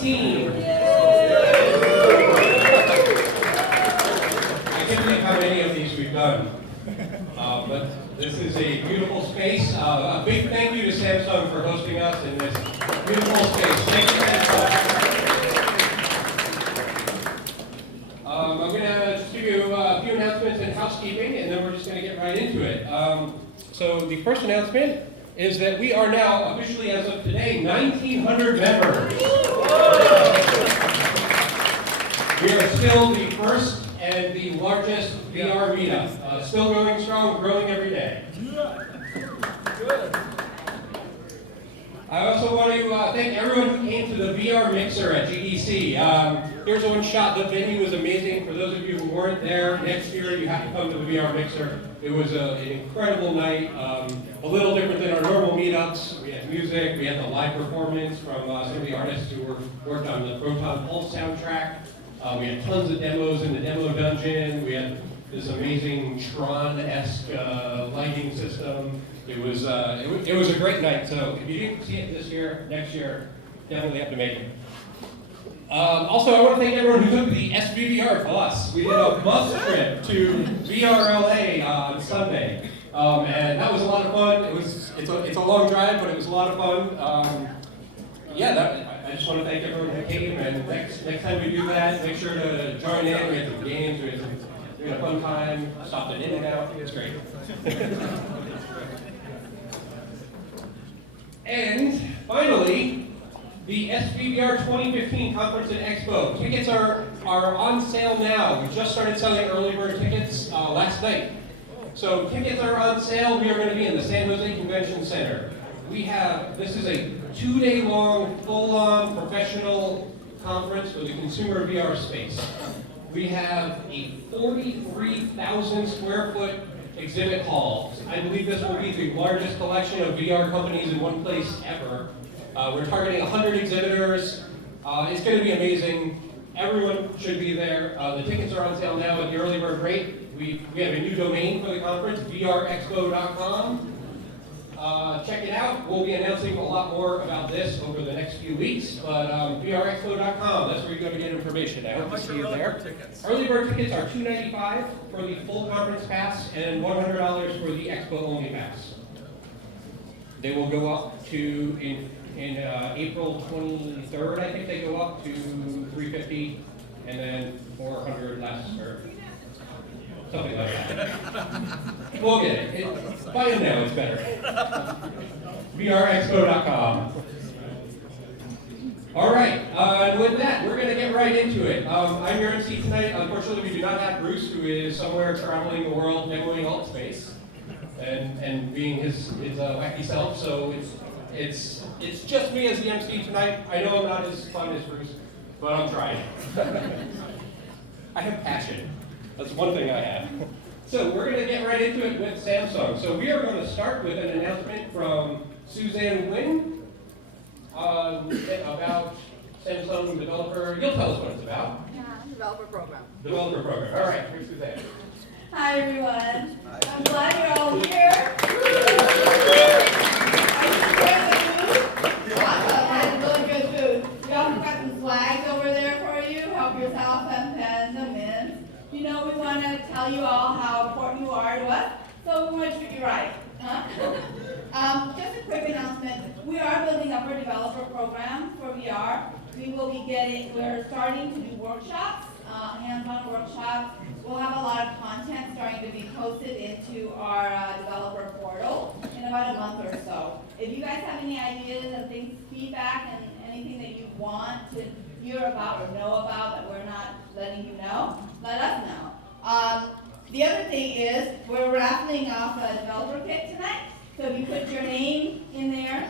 18. I can't believe how many of these we've done. But this is a beautiful space. A big thank you to Samsung for hosting us in this beautiful space. Thank you, Samsung. I'm going to just give you a few announcements and housekeeping, and then we're just going to get right into it. So the first announcement is that we are now, officially as of today, 1,900 members. We are still the first and the largest VR meetup. Still going strong, growing every day. Good. I also want to thank everyone who came to the VR Mixer at GDC. Here's one shot. The venue was amazing. For those of you who weren't there, next year you have to come to the VR Mixer. It was an incredible night, a little different than our normal meetups. We had music, we had the live performance from some of the artists who worked on the Proton Pulse soundtrack. We had tons of demos in the demo dungeon. We had this amazing Tron-esque lighting system. It was a great night. So if you didn't see it this year, next year, definitely have to make it. Also, I want to thank everyone who took the SVVR bus. We did a bus trip to VRLA on Sunday, and that was a lot of fun. It's a long drive, but it was a lot of fun. I just want to thank everyone who came, and next time we do that, make sure to join in. We had some games, we had a fun time, stopped at In-N-Out, it's great. And finally, the SVVR 2015 Conference and Expo. Tickets are on sale now. We just started selling early bird tickets last night. So tickets are on sale. We are going to be in the San Jose Convention Center. This is a 2-day long, full-on professional conference for the consumer VR space. We have a 43,000 square foot exhibit hall. I believe this will be the largest collection of VR companies in one place ever. We're targeting 100 exhibitors. It's going to be amazing. Everyone should be there. The tickets are on sale now at the early bird rate. We have a new domain for the conference, vrexpo.com. Check it out. We'll be announcing a lot more about this over the next few weeks, but vrexpo.com, that's where you go to get information. I hope to see you there. Early bird tickets are $295 for the full conference pass and $100 for the expo only pass. They will go up to, in April 23rd, I think they go up to $350 and then $400 less, or something like that. We'll get it. Buy them now, it's better. vrexpo.com. All right, and with that, we're going to get right into it. I'm your MC tonight. Unfortunately, we do not have Bruce, who is somewhere traveling the world demoing alt space and being his wacky self. So it's just me as the MC tonight. I know I'm not as fun as Bruce, but I'm trying. I have passion. That's one thing I have. So we're going to get right into it with Samsung. So we are going to start with an announcement from Suzanne Nguyen about Samsung developer. You'll tell us what it's about. Yeah, developer program. Developer program. All right, here's Suzanne. Hi everyone. I'm glad you're all here. Awesome, that's really good food. We also got some flags over there for you. Help yourself and pens and mints. You know, we want to tell you all how important you are to us, so we want to treat you right. Huh? Just a quick announcement. We are building up our developer program for VR. We're starting to do workshops, hands-on workshops. We'll have a lot of content starting to be posted into our developer portal in about a month or so. If you guys have any ideas and things, feedback, and anything that you want to hear about or know about that we're not letting you know, let us know. The other thing is we're raffling off a developer kit tonight. So if you put your name in there,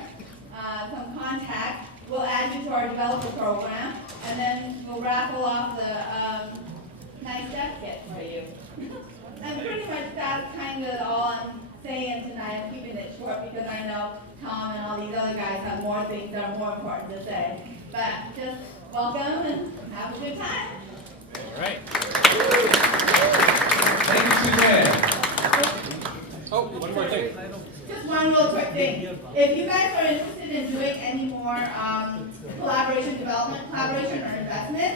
some contact, we'll add you to our developer program, and then we'll raffle off the nice dev kit for you. And pretty much that's kind of all I'm saying tonight. I'm keeping it short because I know Tom and all these other guys have more things that are more important to say. But just welcome and have a good time. All right. Thank you, Suzanne. Oh, one more thing. Just one real quick thing. If you guys are interested in doing any more collaboration development development, collaboration, or investment.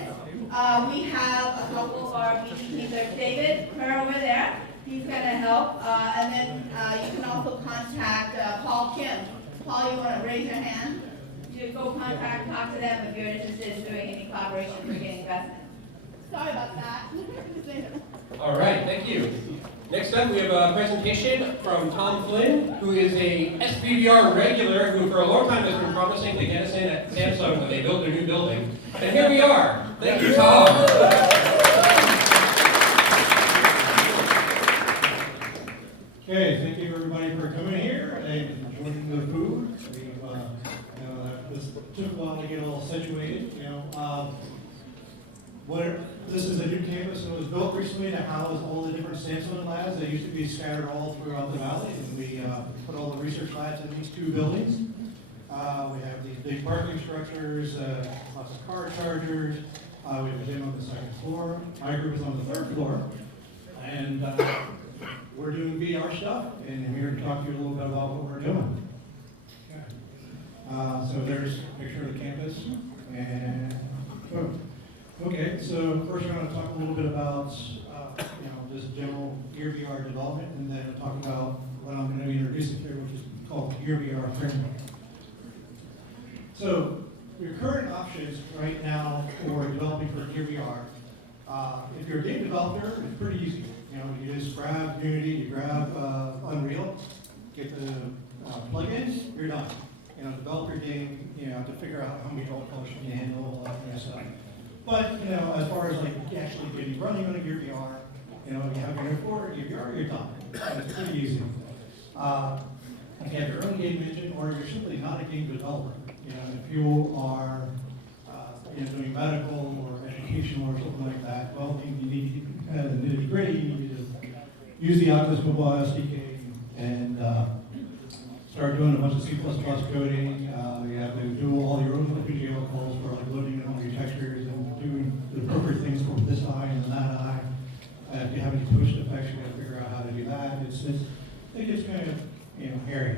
We have a couple of our VPs. There's David Carrell over there. He's going to help. And then you can also contact Paul Kim. Paul, you want to raise your hand? You go contact, talk to them if you're interested in doing any collaboration or getting investment. Sorry about that. All right, thank you. Next up, we have a presentation from Tom Flynn, who is a SVVR regular who for a long time has been promising to get us in at Samsung when they build their new building. And here we are. Thank you, Tom. Okay, thank you everybody for coming here and enjoying the food. This took a while to get all situated. This is a new campus that was built recently to house all the different Samsung labs that used to be scattered all throughout the valley, and we put all the research labs in these two buildings. We have these big parking structures, lots of car chargers. We have a gym on the second floor. My group is on the third floor, and we're doing VR stuff, and I'm here to talk to you a little bit about what we're doing. So there's a picture of the campus, and okay, so first we're going to talk a little bit about this general GearVR development, and then talk about what I'm going to be introducing here, which is called the GearVR framework. So your current options right now for developing for GearVR, if you're a game developer, it's pretty easy. You just grab Unity, you grab Unreal, get the plugins, you're done. Develop your game, you have to figure out how many role colors you can handle, all that kind of stuff. But, as far as like actually getting running on a GearVR, you have your GearVR, you're done. It's pretty easy. If you have your own game engine, or you're simply not a game developer, if you are doing medical or educational or something like that, well, you need the nitty-gritty, you need to use the Oculus Mobile SDK and start doing a bunch of C++ coding. You have to do all your own OpenGL calls for like loading in all your textures and doing the appropriate things for this eye and that eye. If you have any push effects, you got to figure out how to do that. I think it's kind of hairy.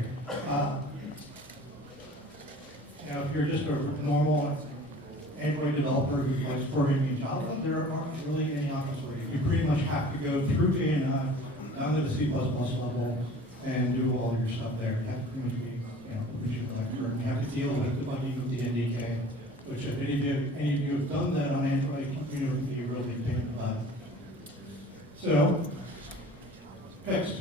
If you're just a normal Android developer who likes programming in Java, there aren't really any options for you. You pretty much have to go through JNI down to the C++ level and do all your stuff there. You have to pretty much be OpenGL expert. And you have to deal with debugging with the NDK, which if any of you have done that on Android, you know can be really pain in the butt. So, next.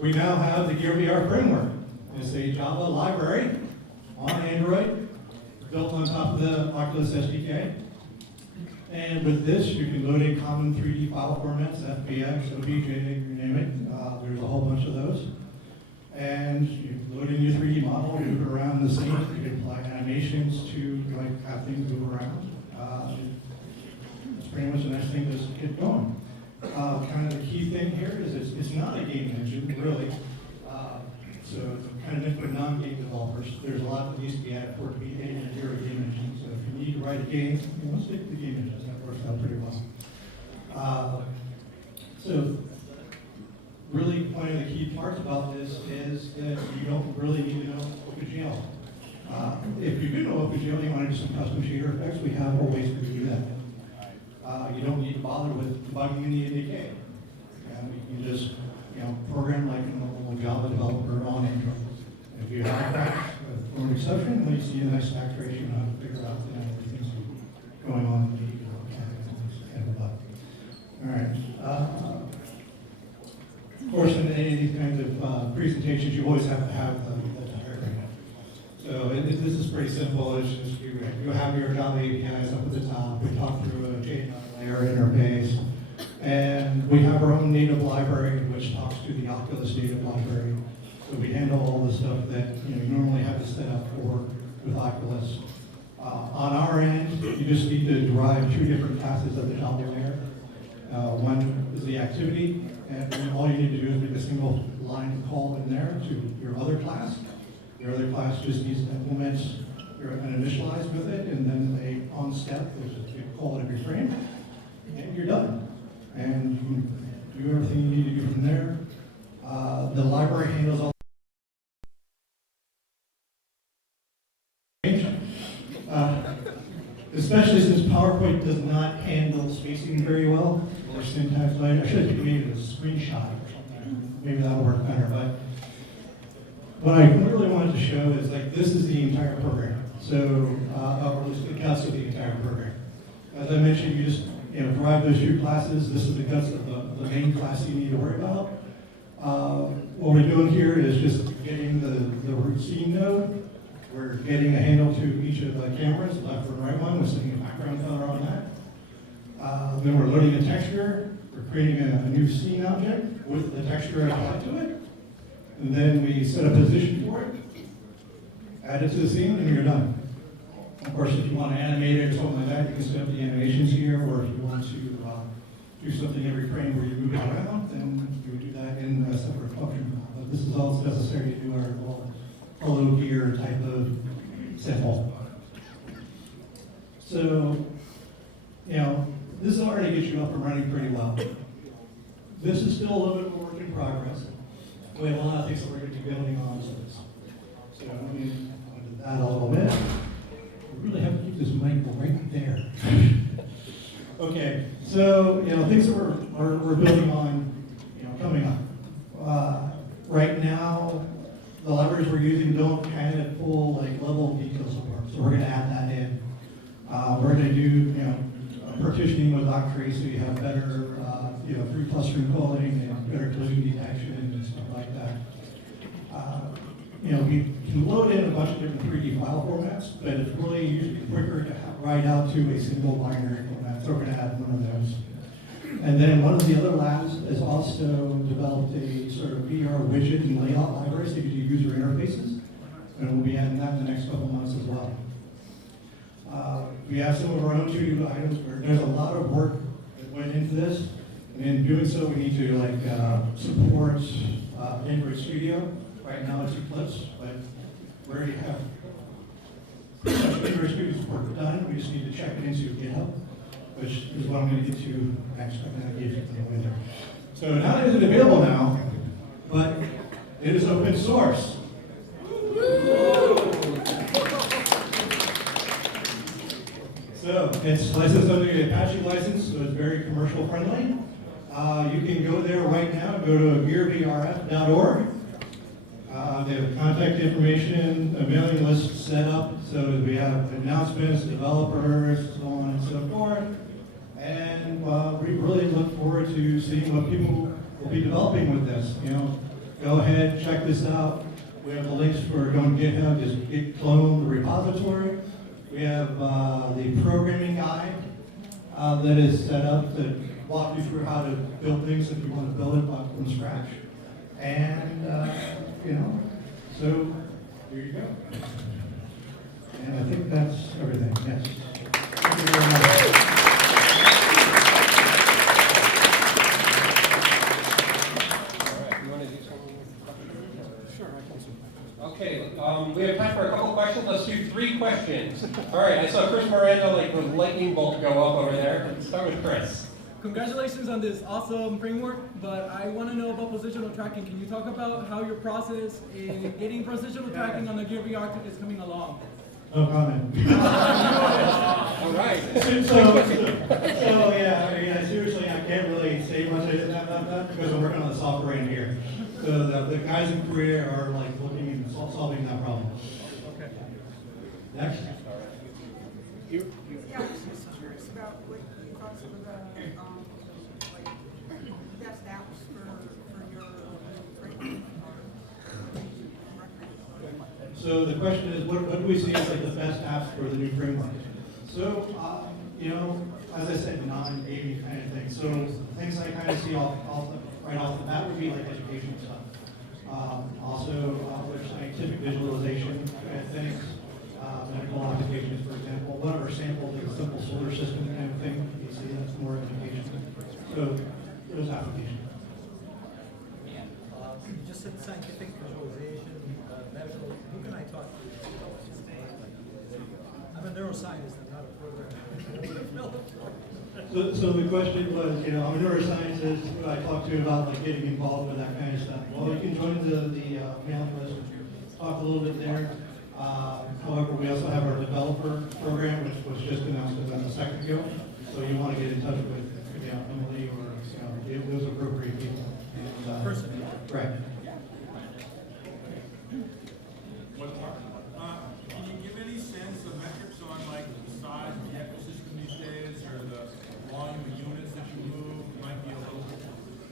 We now have the GearVR framework. It's a Java library on Android, built on top of the Oculus SDK. And with this, you can load in common 3D file formats, FBX, OBJ, you name it. There's a whole bunch of those. And you load in your 3D model, move it around the scene. You can apply animations to have things move around. It's pretty much the next thing to get going. Kind of the key thing here is it's not a game engine, really. So it's kind of meant for non-game developers. There's a lot that needs to be added for it to be a game engine. So if you need to write a game, stick to the game engines. That works out pretty well. So really one of the key parts about this is that you don't really need to know OpenGL. If you do know OpenGL and you want to do some custom shader effects, we have a ways to do that. You don't need to bother with debugging in the NDK. You can just program like a normal Java developer on Android. If you have a crash or an exception, well, you see a nice stack trace, you know how to figure out the things going on in the kind of bug. All right. Of course, in any of these kinds of presentations, you always have to have the diagram. So this is pretty simple. It's just you have your Java APIs up at the top. We talk through a JSON layer interface. And we have our own native library, which talks to the Oculus native library. So we handle all the stuff that you normally have to set up for with Oculus. On our end, you just need to derive two different classes of the Java layer. One is the activity, and then all you need to do is make a single line call in there to your other class. Your other class just needs to implement an initialize with it, and then a on step, which is you call it every frame, and you're done. And you can do everything you need to do from there. The library handles all PowerPoint does not handle spacing very well, or syntax. I should have made a screenshot or something. Maybe that'll work better. But what I really wanted to show is like this is the entire program. So, or at least the guts of the entire program. As I mentioned, you just drive those 2 classes. This is the guts of the main class you need to worry about. What we're doing here is just getting the root scene node. We're getting a handle to each of the cameras, left and right one. We're setting a background color on that. Then we're loading a texture. We're creating a new scene object with the texture applied to it. And then we set a position for it, add it to the scene, and you're done. Of course, if you want to animate it or something like that, you can set up the animations here, or if you want to do something every frame where you move it around, then you would do that in a separate function file. But this is all that's necessary to do our hello gear type of sample. So, this is already get you up and running pretty well. This is still a little bit of a work in progress. We have a lot of things that we're going to be building on to this. So I'm going to do that a little bit. We really have to keep this mic right there. Okay, so things that we're building on, coming up. Right now, the libraries we're using don't kind of full level of detail support, so we're going to add that in. We're going to do partitioning with Octree, so you have better through clustering calling and better collision detection and stuff like that. We can load in a bunch of different 3D file formats, but it's really usually quicker to write out to a single binary format, so we're going to add one of those. And then one of the other labs has also developed a sort of VR widget and layout library so you can do user interfaces, and we'll be adding that in the next couple months as well. We have some of our own 2D items where there's a lot of work that went into this, and in doing so we need to support Android Studio. Right now it's Eclipse, but we already have Android Studio support done. We just need to check it into GitHub, which is what I'm going to get to next. I'm going to give you the window. So not only is it available now, but it is open source. So it's licensed under the Apache license, so it's very commercial friendly. You can go there right now, go to GearVR.org. They have contact information, a mailing list set up, so we have announcements, developers, so on and so forth. And we really look forward to seeing what people will be developing with this. Go ahead, check this out. We have the links for going to GitHub, just git clone the repository. We have the programming guide that is set up to walk you through how to build things if you want to build it from scratch. And, so here you go. And I think that's everything, yes. Thank you very much. Okay, we have time for a couple questions. Let's do 3 questions. All right, I saw Chris Miranda with lightning bolt go up over there. Let's start with Chris. Congratulations on this awesome framework, but I want to know about positional tracking. Can you talk about how your process in getting positional tracking on the GearVR is coming along? No comment. All right. So yeah, seriously, I can't really say much about that because I'm working on the software in here. So the guys in Korea are looking and solving that problem. Okay. Next. Yeah, I was just curious about what you thought some of the best apps for your training. So the question is, what do we see as the best apps for the new framework? So, as I said, non-gaming kind of thing. So things I kind of see right off the bat would be educational stuff. Also, there's scientific visualization kind of things. Medical applications, for example. One of our samples is a simple solar system kind of thing. You see that's more education. So those applications. You just said scientific visualization, medical. Who can I talk to? I'm a neuroscientist, I'm not a programmer. So the question was, I'm a neuroscientist who I talked to about getting involved with that kind of stuff. Well, you can join the mailing list, talk a little bit there. However, we also have our developer program, which was just announced about a second ago. So you want to get in touch with, Emily or, those appropriate people. And, right. Can you give any sense of metrics on like the size of the ecosystem these days, or the volume of units that you move? Might be a little,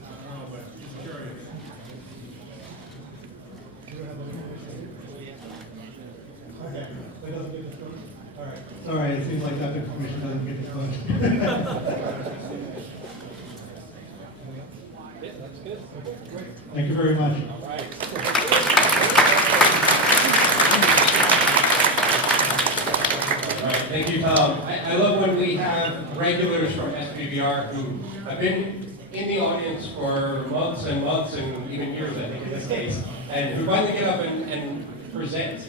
I don't know, but just curious. Okay. All right. It seems like that information doesn't get disclosed. Yeah, that's good. Thank you very much. All right. All right, thank you, Tom. I love when we have regulars from SVVR who have been in the audience for months and months and even years, I think, in this case, and who finally get up and present.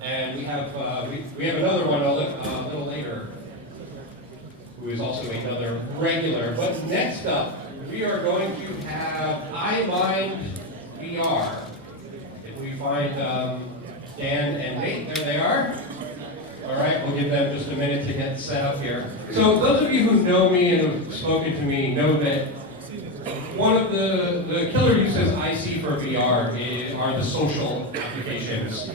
And we have another one a little later, who is also another regular. But next up, we are going to have EyeMynd VR. If we find Dan and Nate, there they are. All right, we'll give them just a minute to get set up here. So those of you who know me and have spoken to me know that one of the killer uses I see for VR are the social applications.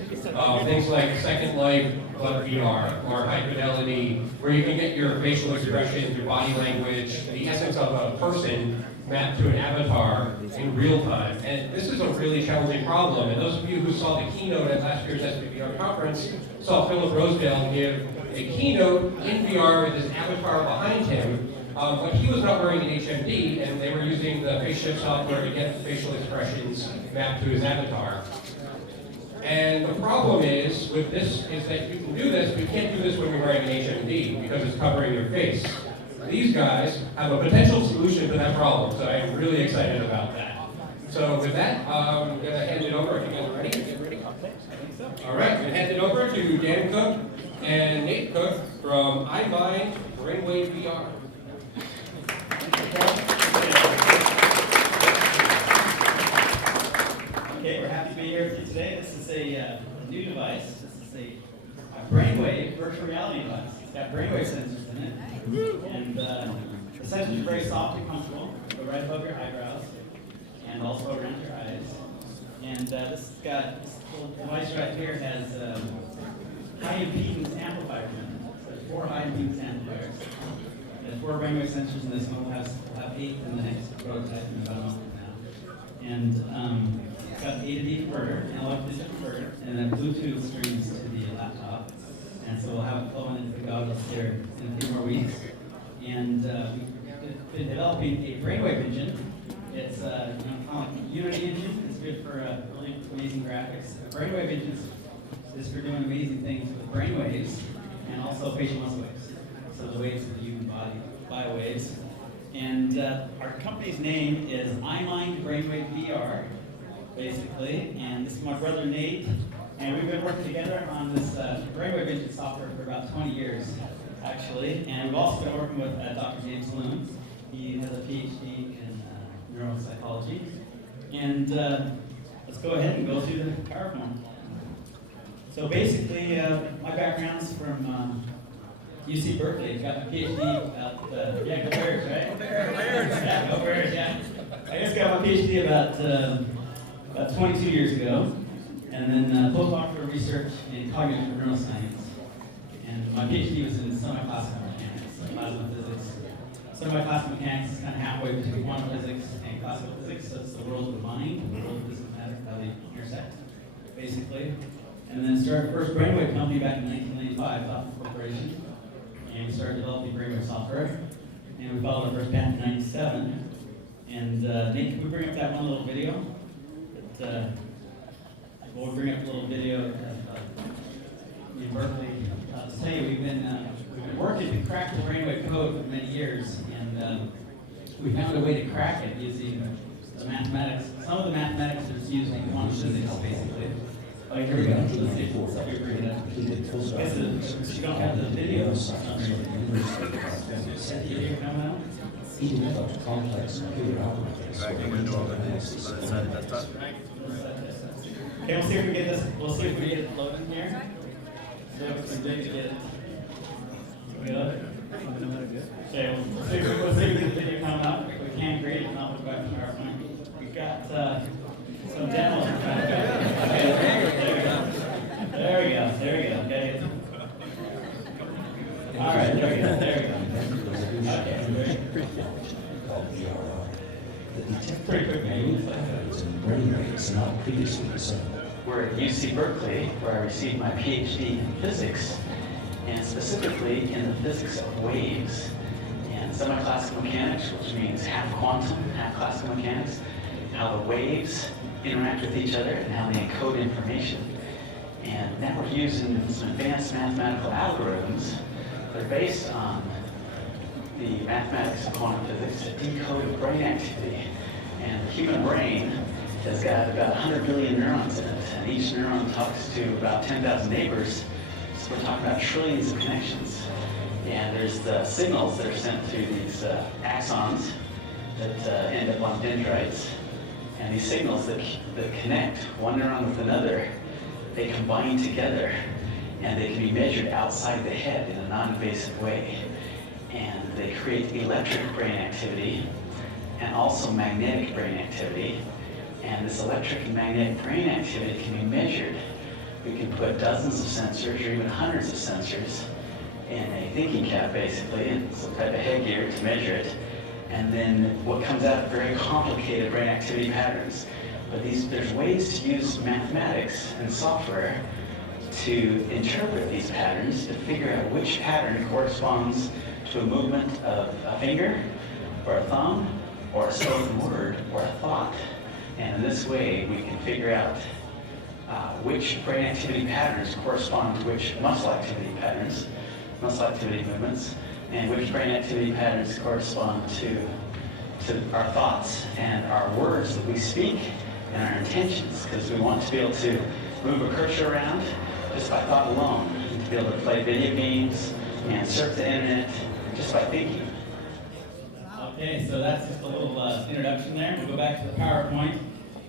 Things like Second Life, but VR, or high fidelity, where you can get your facial expressions, your body language, the essence of a person mapped to an avatar in real time. And this is a really challenging problem. And those of you who saw the keynote at last year's SVVR conference saw Philip Rosedale give a keynote in VR with his avatar behind him. But he was not wearing an HMD, and they were using the face shift software to get the facial expressions mapped to his avatar. And the problem is with this is that you can do this, but you can't do this when you're wearing an HMD because it's covering your face. These guys have a potential solution to that problem, so I'm really excited about that. So with that, I'm going to hand it over. Are you guys ready? All right, I'm going to hand it over to Dan Cook and Nate Cook from EyeMynd Brainwave VR. Okay, we're happy to be here with you today. This is a new device. This is a Brainwave Virtual Reality device. It's got brainwave sensors in it. And the sensors are very soft and comfortable. Go right above your eyebrows and also around your eyes. And this little device right here has high impedance amplifiers in it. So there's 4 high impedance amplifiers. There's 4 brainwave sensors in this one. We'll have 8 in the next prototype in about a month from now. And it's got an A-to-D converter, analog to digital converter, and then Bluetooth streams to the laptop. And so we'll have it flowing into the goggles here in a few more weeks. And we've been developing a brainwave engine. It's a Unity engine. It's good for really amazing graphics. A brainwave engine is for doing amazing things with brainwaves and also facial muscle waves. So the waves of the human body, biowaves. And our company's name is EyeMynd Brainwave VR, basically. And this is my brother Nate. And we've been working together on this brainwave engine software for about 20 years, actually. And we've also been working with Dr. James Flynn. He has a PhD in neuropsychology. And let's go ahead and go through the PowerPoint. So basically, my background's from UC Berkeley. I got my PhD about, go Bears, right? Go Bears! Yeah, go Bears, yeah. I just got my PhD about 22 years ago. And then postdoctoral research in cognitive neuroscience. And my PhD was in semi-classical mechanics, so plasma physics. Semi-classical mechanics is kind of halfway between quantum physics and classical physics, so it's the world of the mind, the world of physical matter, how they intersect, basically. And then started the first brainwave company back in 1995, Thoughtful Corporation. And we started developing brainwave software. And we filed our first patent in 97. And Nate, can we bring up that one little video? We'll bring up a little video in Berkeley. To tell you, we've been working to crack the brainwave code for many years, and we found a way to crack it using the mathematics. Some of the mathematics is used in quantum physics, basically. Oh, here we go. Let's see. So we bring it up. You don't have the video. Video coming out? Complex computer algorithms. Okay, we'll see if we get this. We'll see if we get it loading here. See if we can do to get it. Okay, we'll see if we get the video coming up. If we can, great. If not, we'll go back to PowerPoint. We've got some demos. There we go. Okay. All right, there we go. Okay. Pretty quick, maybe. Brainwaves not previously assembled. We're at UC Berkeley, where I received my PhD in physics, and specifically in the physics of waves and semi-classical mechanics, which means half quantum, half classical mechanics, how the waves interact with each other and how they encode information. And now we're using some advanced mathematical algorithms that are based on the mathematics of quantum physics to decode brain activity. And the human brain has got about 100 billion neurons in it, and each neuron talks to about 10,000 neighbors, so we're talking about trillions of connections. And there's the signals that are sent through these axons that end up on dendrites, and these signals that connect one neuron with another, they combine together, and they can be measured outside the head in a non-invasive way. And they create electric brain activity and also magnetic brain activity. And this electric and magnetic brain activity can be measured. We can put dozens of sensors or even hundreds of sensors in a thinking cap, basically, and some type of headgear to measure it. And then what comes out are very complicated brain activity patterns. But there's ways to use mathematics and software to interpret these patterns to figure out which pattern corresponds to a movement of a finger or a thumb or a spoken word or a thought. And in this way, we can figure out which brain activity patterns correspond to which muscle activity patterns, muscle activity movements, and which brain activity patterns correspond to our thoughts and our words that we speak and our intentions, because we want to be able to move a cursor around just by thought alone, and to be able to play video games and surf the internet just by thinking. Okay, so that's just a little introduction there. We'll go back to the PowerPoint.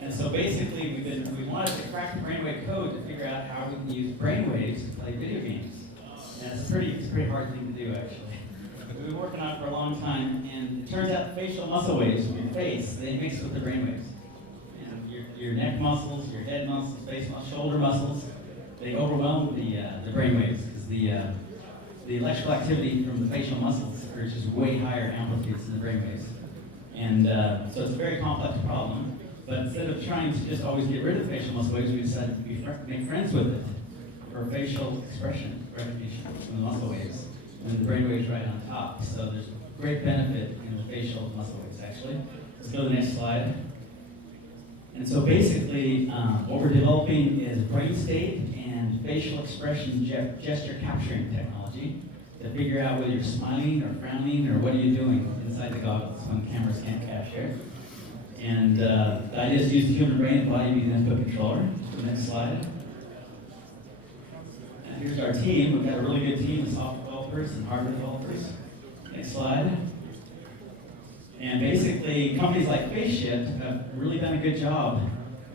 And so basically, we wanted to crack the brainwave code to figure out how we can use brainwaves to play video games. And it's a pretty hard thing to do, actually. We've been working on it for a long time, and it turns out the facial muscle waves from your face, they mix with the brainwaves. And your neck muscles, your head muscles, face muscles, shoulder muscles, they overwhelm the brainwaves, because the electrical activity from the facial muscles are just way higher amplitudes than the brainwaves. And so it's a very complex problem. But instead of trying to just always get rid of facial muscle waves, we decided to make friends with it for facial expression recognition from the muscle waves, and the brainwaves right on top. So there's great benefit in the facial muscle waves, actually. Let's go to the next slide. And so basically, what we're developing is brain state and facial expression gesture capturing technology to figure out whether you're smiling or frowning or what are you doing inside the goggles when cameras can't capture. And the idea is to use the human brain and body being an input controller. The next slide. And here's our team. We've got a really good team of software developers and hardware developers. Next slide. And basically, companies like FaceShift have really done a good job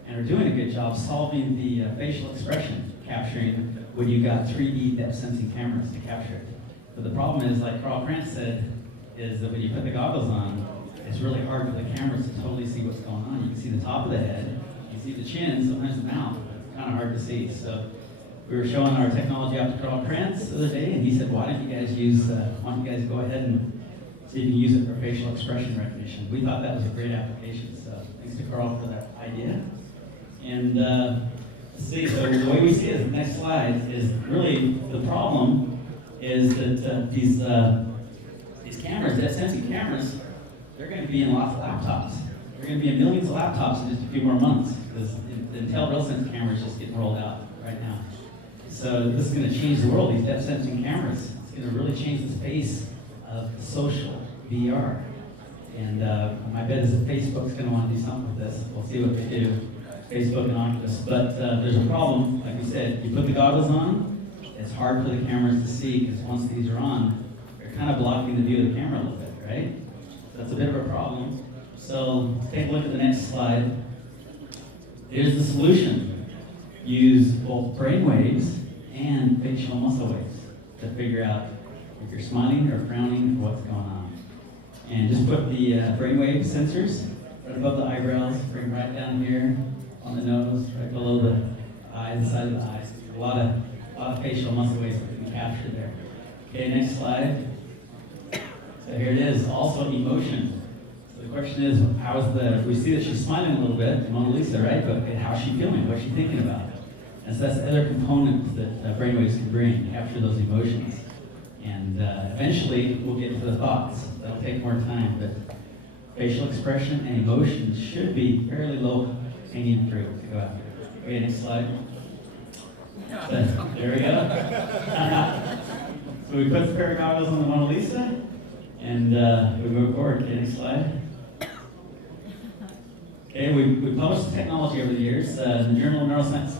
and are doing a good job solving the facial expression capturing when you've got 3D depth sensing cameras to capture it. But the problem is, like Carrell said, is that when you put the goggles on, it's really hard for the cameras to totally see what's going on. You can see the top of the head, you can see the chin, sometimes the mouth. It's kind of hard to see. So we were showing our technology out to Carrell the other day, and he said, why don't you guys go ahead and see if you can use it for facial expression recognition. We thought that was a great application, so thanks to Carrell for that idea. And so the way we see it, the next slide, is really the problem is that these cameras, that sensing cameras, they're going to be in lots of laptops. They're going to be in millions of laptops in just a few more months, because the Intel RealSense cameras just getting rolled out right now. So this is going to change the world, these depth sensing cameras. It's going to really change the space of social VR. And my bet is that Facebook's going to want to do something with this. We'll see what they do, Facebook and Oculus. But there's a problem, like we said, you put the goggles on, it's hard for the cameras to see, because once these are on, they're kind of blocking the view of the camera a little bit, right? That's a bit of a problem. So take a look at the next slide. Here's the solution. Use both brain waves and facial muscle waves to figure out if you're smiling or frowning or what's going on. And just put the brainwave sensors right above the eyebrows, bring right down here on the nose, right below the eyes, the side of the eyes. A lot of facial muscle waves that can be captured there. Okay, next slide. So here it is, also emotion. So the question is, we see that she's smiling a little bit, Mona Lisa, right? But how's she feeling? What's she thinking about? And so that's the other component that brainwaves can bring, capture those emotions. And eventually, we'll get to the thoughts. That'll take more time, but facial expression and emotion should be fairly low hanging fruit to go after. Okay, next slide. So, there we go. So we put the pair of goggles on the Mona Lisa, and we move forward. Okay, next slide. Okay, we published the technology over the years. In the Journal of Neuroscience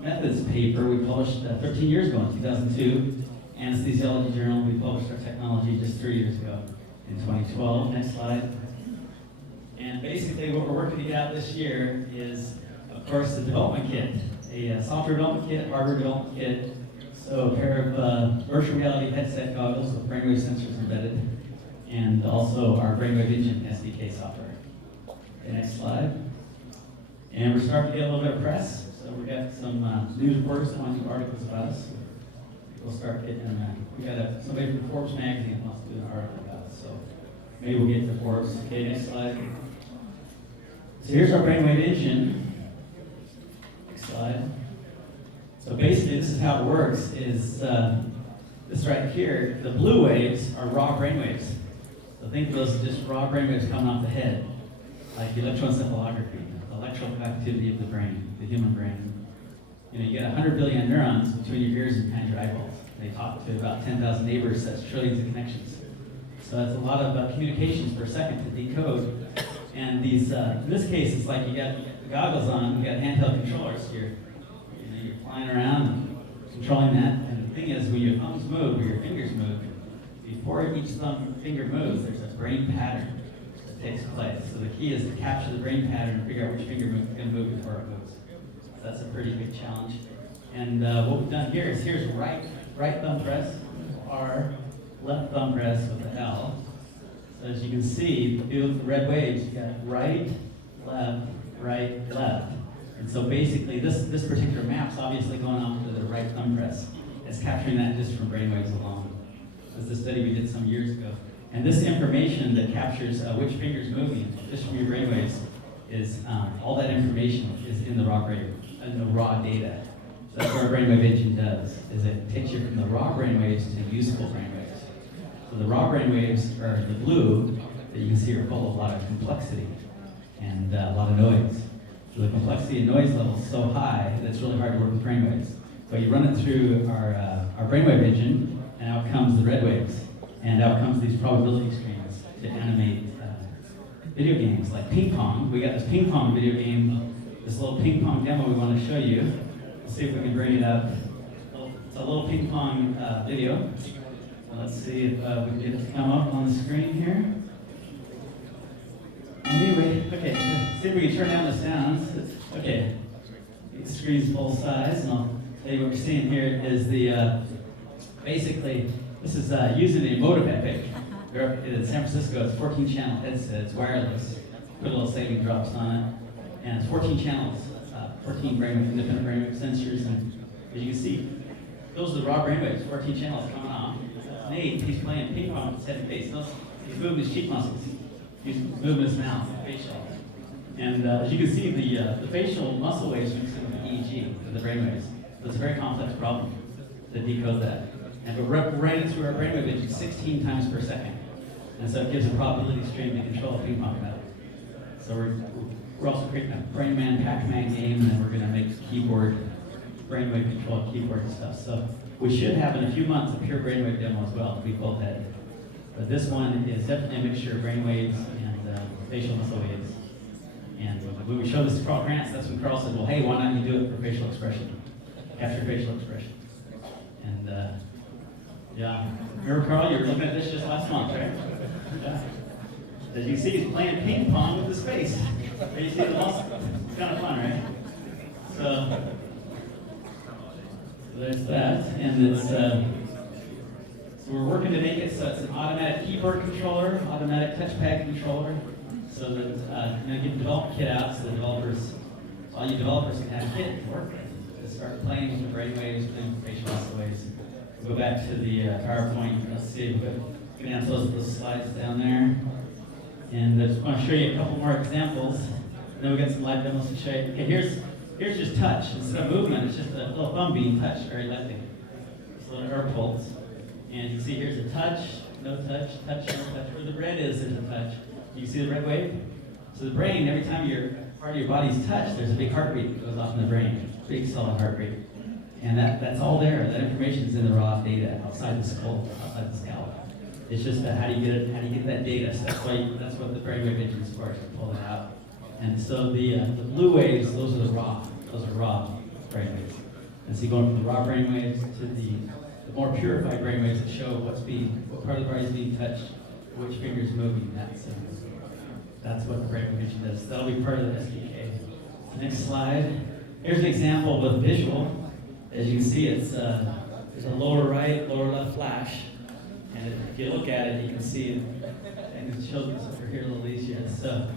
Methods paper we published 13 years ago in 2002. Anesthesiology Journal, we published our technology just 3 years ago in 2012. Next slide. And basically what we're working to get out this year is, of course, the development kit, a software development kit, hardware development kit, so a pair of virtual reality headset goggles with brainwave sensors embedded, and also our Brainwave Engine SDK software. Okay, next slide. And we're starting to get a little bit of press. So we've got some news reporters that want to do articles about us. We'll start getting we got somebody from Forbes magazine wants to do an article about us. So maybe we'll get to Forbes. Okay, next slide. So here's our Brainwave Engine. Next slide. So basically, this is how it works. Is this right here? The blue waves are raw brainwaves. So think of those as just raw brainwaves coming off the head, like electroencephalography, the electrical activity of the brain, the human brain. You know, you get 100 billion neurons between your ears and behind your eyeballs. They talk to about 10,000 neighbors. That's trillions of connections. So that's a lot of communications per second to decode. And these, in this case, it's like you got the goggles on, you got handheld controllers. You're flying around and controlling that. And the thing is, when your thumbs move or your fingers move, before each finger moves, there's a brain pattern that takes place. So the key is to capture the brain pattern and figure out which finger is going to move before it moves. So that's a pretty big challenge. And what we've done here is here's right thumb press, R, left thumb press with the L. So as you can see, the red waves, you got right, left. And so basically, this particular map's obviously going on to the right thumb press. It's capturing that just from brainwaves alone. This is a study we did some years ago. And this information that captures which finger's moving, just from your brainwaves, is all that information is in the raw data. So that's what our Brainwave Engine does, is it takes you from the raw brainwaves to useful brainwaves. So the raw brainwaves are the blue that you can see are full of a lot of complexity and a lot of noise. So the complexity and noise level is so high that it's really hard to work with brainwaves. But you run it through our Brainwave Engine, and out comes the red waves, and out comes these probability streams to animate video games like ping pong. We got this ping pong video game, this little ping pong demo we want to show you. Let's see if we can bring it up. It's a little ping pong video. Let's see if we can get it to come up on the screen here. Anyway, okay, see if we can turn down the sounds. Okay, the screen's full size, and I'll tell you what you're seeing here is the, basically, this is using a Motive Epic. In San Francisco, it's 14 channel headset, it's wireless. Put a little saving drops on it. And it's 14 channels, 14 independent brainwave sensors. And as you can see, those are the raw brainwaves, 14 channels coming off. Nate, he's playing ping pong with his head and face. He's moving his cheek muscles. He's moving his mouth, facial. And as you can see, the facial muscle waves mix in with the EEG, the brainwaves. So it's a very complex problem to decode that. And we're running through our brainwave engine 16 times per second. And so it gives a probability stream to control a ping pong paddle. So we're also creating a Brainman, Pac-Man game, and then we're going to make keyboard, brainwave controlled keyboard and stuff. So we should have in a few months a pure brainwave demo as well, to be full head. But this one is definitely a mixture of brainwaves and facial muscle waves. And when we showed this to Carl Grants, that's when Carl said, well, hey, why not you do it for facial expression? Capture facial expression. And yeah, remember Carl, you were looking at this just last month, right? Yeah. As you see, he's playing ping pong with his face. You see the muscle? It's kind of fun, right? So there's that, and it's so we're working to make it so it's an automatic keyboard controller, automatic touchpad controller, so that I'm going to get the development kit out so the developers, so all you developers can have a kit to work with, to start playing with the brainwaves, playing with facial oscillations. We'll go back to the PowerPoint. Let's see if we can answer those slides down there. And I just want to show you a couple more examples. And then we got some live demos to show you. Okay, here's just touch. Instead of movement, it's just a little thumb being touched, very lightly. It's a little air pulse. And you see here's a touch, no touch, touch, no touch. Where the red is, there's a touch. You see the red wave? So the brain, every time part of your body's touched, there's a big heartbeat that goes off in the brain. Big solid heartbeat. And that's all there. That information's in the raw data outside the skull, outside the scalp. It's just that how do you get it? How do you get that data? So that's what the brainwave engine is for, to pull it out. And so the blue waves, those are raw brainwaves. And so you go from the raw brainwaves to the more purified brainwaves that show what part of the body is being touched, which finger is moving. That's what the brainwave engine does. So that'll be part of the SDK. Next slide. Here's an example of a visual. As you can see, there's a lower right, lower left flash. And if you look at it, you can see, and it shows us over here a little easier. So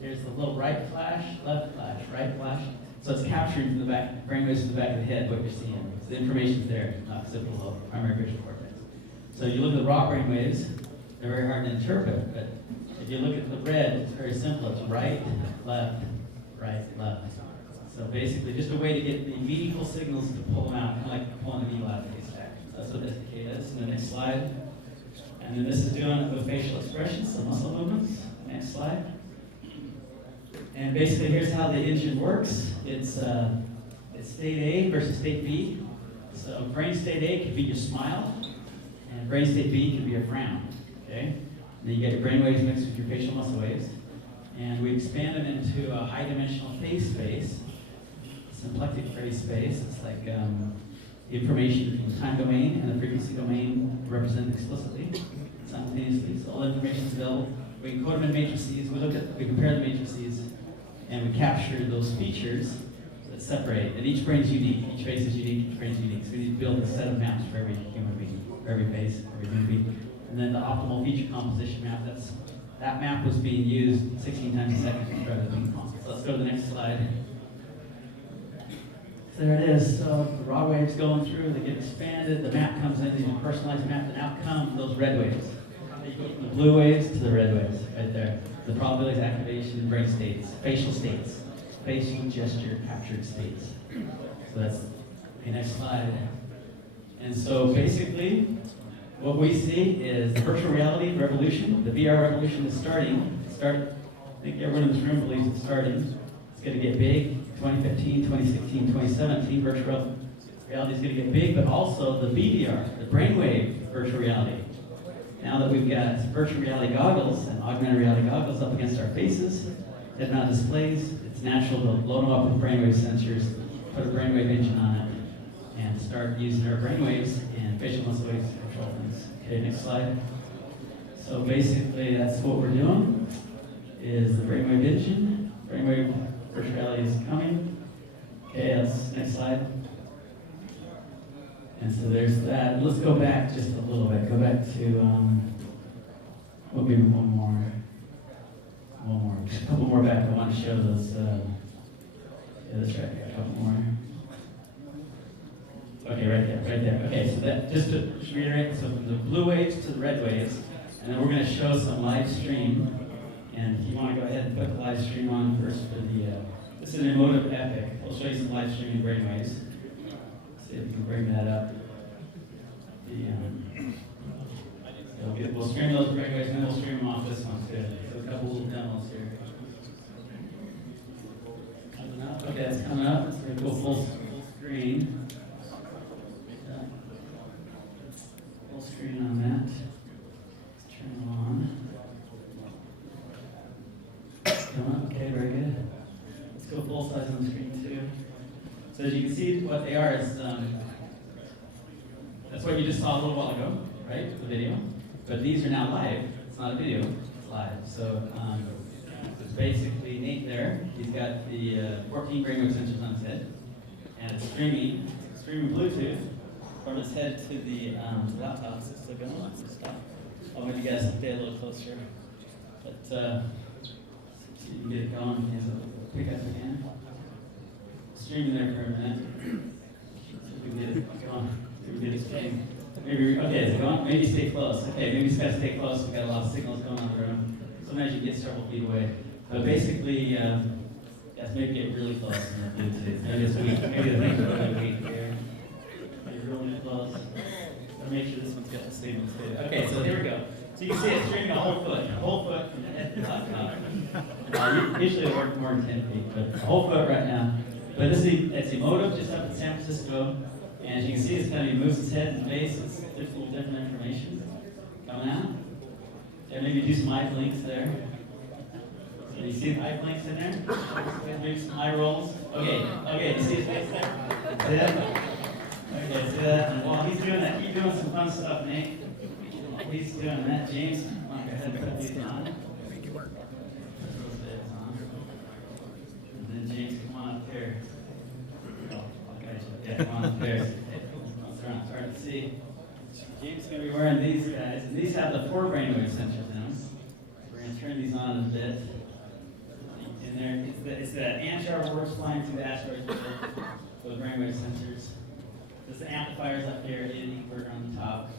there's the little right flash, left flash, right flash. So it's capturing from the back, brainwaves from the back of the head, what you're seeing. So the information's there, not simple low, primary visual cortex. So you look at the raw brainwaves, they're very hard to interpret, but if you look at the red, it's very simple. It's right, left, left. So basically, just a way to get the meaningful signals to pull them out, kind of like pulling a needle out of a haystack. That's what SDK does. And the next slide. And then this is doing it with facial expressions, so muscle movements. Next slide. And basically, here's how the engine works. It's state A versus state B. So brain state A could be your smile, and brain state B could be your frown. Okay. And then you get your brain waves mixed with your facial muscle waves, and we expand them into a high-dimensional phase space. Symplectic phase space. It's like information from the time domain and the frequency domain represented explicitly, simultaneously. So all information is available. We can code them in matrices. We compare the matrices, and we capture those features that separate. And each brain is unique. Each face is unique. Each brain is unique. So we need to build a set of maps for every human being, for every face, every human being. And then the optimal feature composition map. That map was being used 16 times a second to try to ping pong. So let's go to the next slide. There it is. So the raw waves going through, they get expanded, the map comes in, these are personalized maps, and out come those red waves. You go from the blue waves to the red waves, right there. The probabilities of activation, brain states, facial gesture captured states. So that's the next slide. And so basically, what we see is the virtual reality revolution, the VR revolution is starting. I think everyone in this room believes it's starting. It's going to get big. 2015, 2016, 2017, virtual reality is going to get big, but also the BVR, the Brainwave Virtual Reality. Now that we've got virtual reality goggles and augmented reality goggles up against our faces, head-mount displays, it's natural to load them up with brainwave sensors, put a brainwave engine on it, and start using our brainwaves and facial muscle waves to control things. Okay, next slide. So basically, that's what we're doing, is the brainwave engine, brainwave virtual reality is coming. Okay, next slide. And so there's that. Let's go back just a little bit. Go back to, we'll give one more, just a couple more back. I want to show those, yeah, that's right, a couple more. Okay, right there. Okay, so that, just to reiterate, so from the blue waves to the red waves, and then we're going to show some live stream. And if you want to go ahead and put the live stream on first for the, this is an emotive epic. We'll show you some live streaming brainwaves. See if we can bring that up. We'll stream those brainwaves and then we'll stream them off this one too. So a couple little demos here. Coming up. Okay, that's coming up. It's going to go full screen. Full screen on that. Let's turn them on. Okay, very good. Let's go full size on the screen too. So as you can see, what they are is, that's what you just saw a little while ago, right? The video. But these are now live. It's not a video, it's live. So It's basically Nate there. He's got the 14 brainwave sensors on his head, and it's streaming Bluetooth from his head to the laptop. Is it still going? Stop. I'll maybe you guys stay a little closer. But see if you can get it going. He has a pickup again. Streaming there for a minute. See if we can get it going. See if we can get it streaming. Maybe, okay, is it going? Maybe stay close. Okay, maybe just gotta stay close. We've got a lot of signals going on in the room. Sometimes you get several feet away. But basically, yes, maybe get really close. Maybe it's weak. Maybe the thing's really weak here. Maybe really close. I'll make sure this one's got the signal too. Okay, so here we go. So you can see it's streaming a whole foot from the head to the laptop. Usually it works more than 10 feet, but a whole foot right now. But this is it's emotive just up in San Francisco. And as you can see, it's kind of, he moves his head and face. It's a little different information coming out. And maybe do some eye blinks there. So you see the eye blinks in there? Maybe some eye rolls. Okay, you see his face there? See that? Okay, see that? And while he's doing that, keep doing some fun stuff, Nate. While he's doing that, James, come on, go ahead and put these on. Make it work. And then James, come on up here. Yeah, come on up there. It's hard to see. James is going to be wearing these guys, and these have the 4 brainwave sensors in them. We're going to turn these on a bit. In there, it's the Anchar works flying through the asteroids for the brainwave sensors. There's the amplifiers up here, the inverter on the top.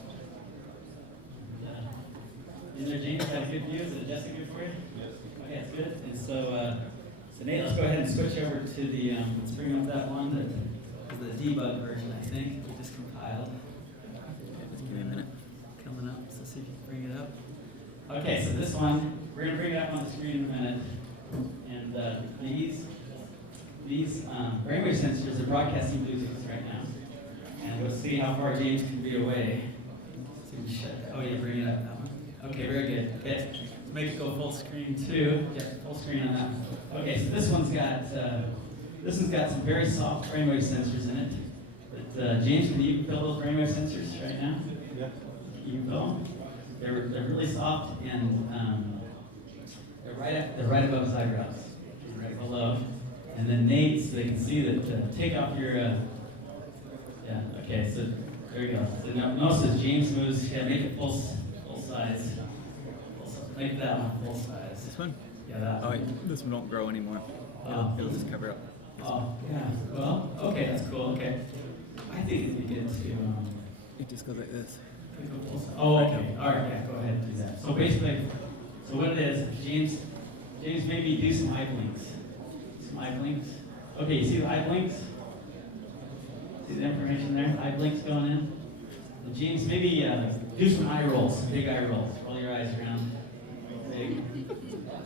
Is there, James, got a good view? Is it adjusting good for you? Yes. Okay, that's good. And so Nate, let's go ahead and switch over to the, let's bring up that one that is the debug version, I think. We just compiled. Just give me a minute. Coming up, so see if you can bring it up. Okay, so this one, we're going to bring it up on the screen in a minute. And these brainwave sensors are broadcasting Bluetooth right now. And we'll see how far James can be away. Oh, yeah, bring it up that one. Okay, very good. Okay, let's make it go full screen too. Yeah, full screen on that one. Okay, so this one's got some very soft brainwave sensors in it. But James, can you feel those brainwave sensors right now? Yeah. You can feel them? They're really soft and they're right above his eyebrows, right below. And then Nate, so they can see that. Take off your. Yeah. Okay. So there you go. So now notice as James moves, yeah, make it full size. Make that one full size. This one? Yeah, that one. Oh, this one won't grow anymore. It'll just cover up. Oh, yeah. Well, okay, that's cool. Okay. I think it'd be good to. It just goes like this. Oh, okay. All right. Yeah, go ahead and do that. So basically, so what it is, James, maybe do some eye blinks. Some eye blinks. Okay, you see the eye blinks? See the information there? Eye blinks going in. And James, maybe do some eye rolls, some big eye rolls. Roll your eyes around. Big.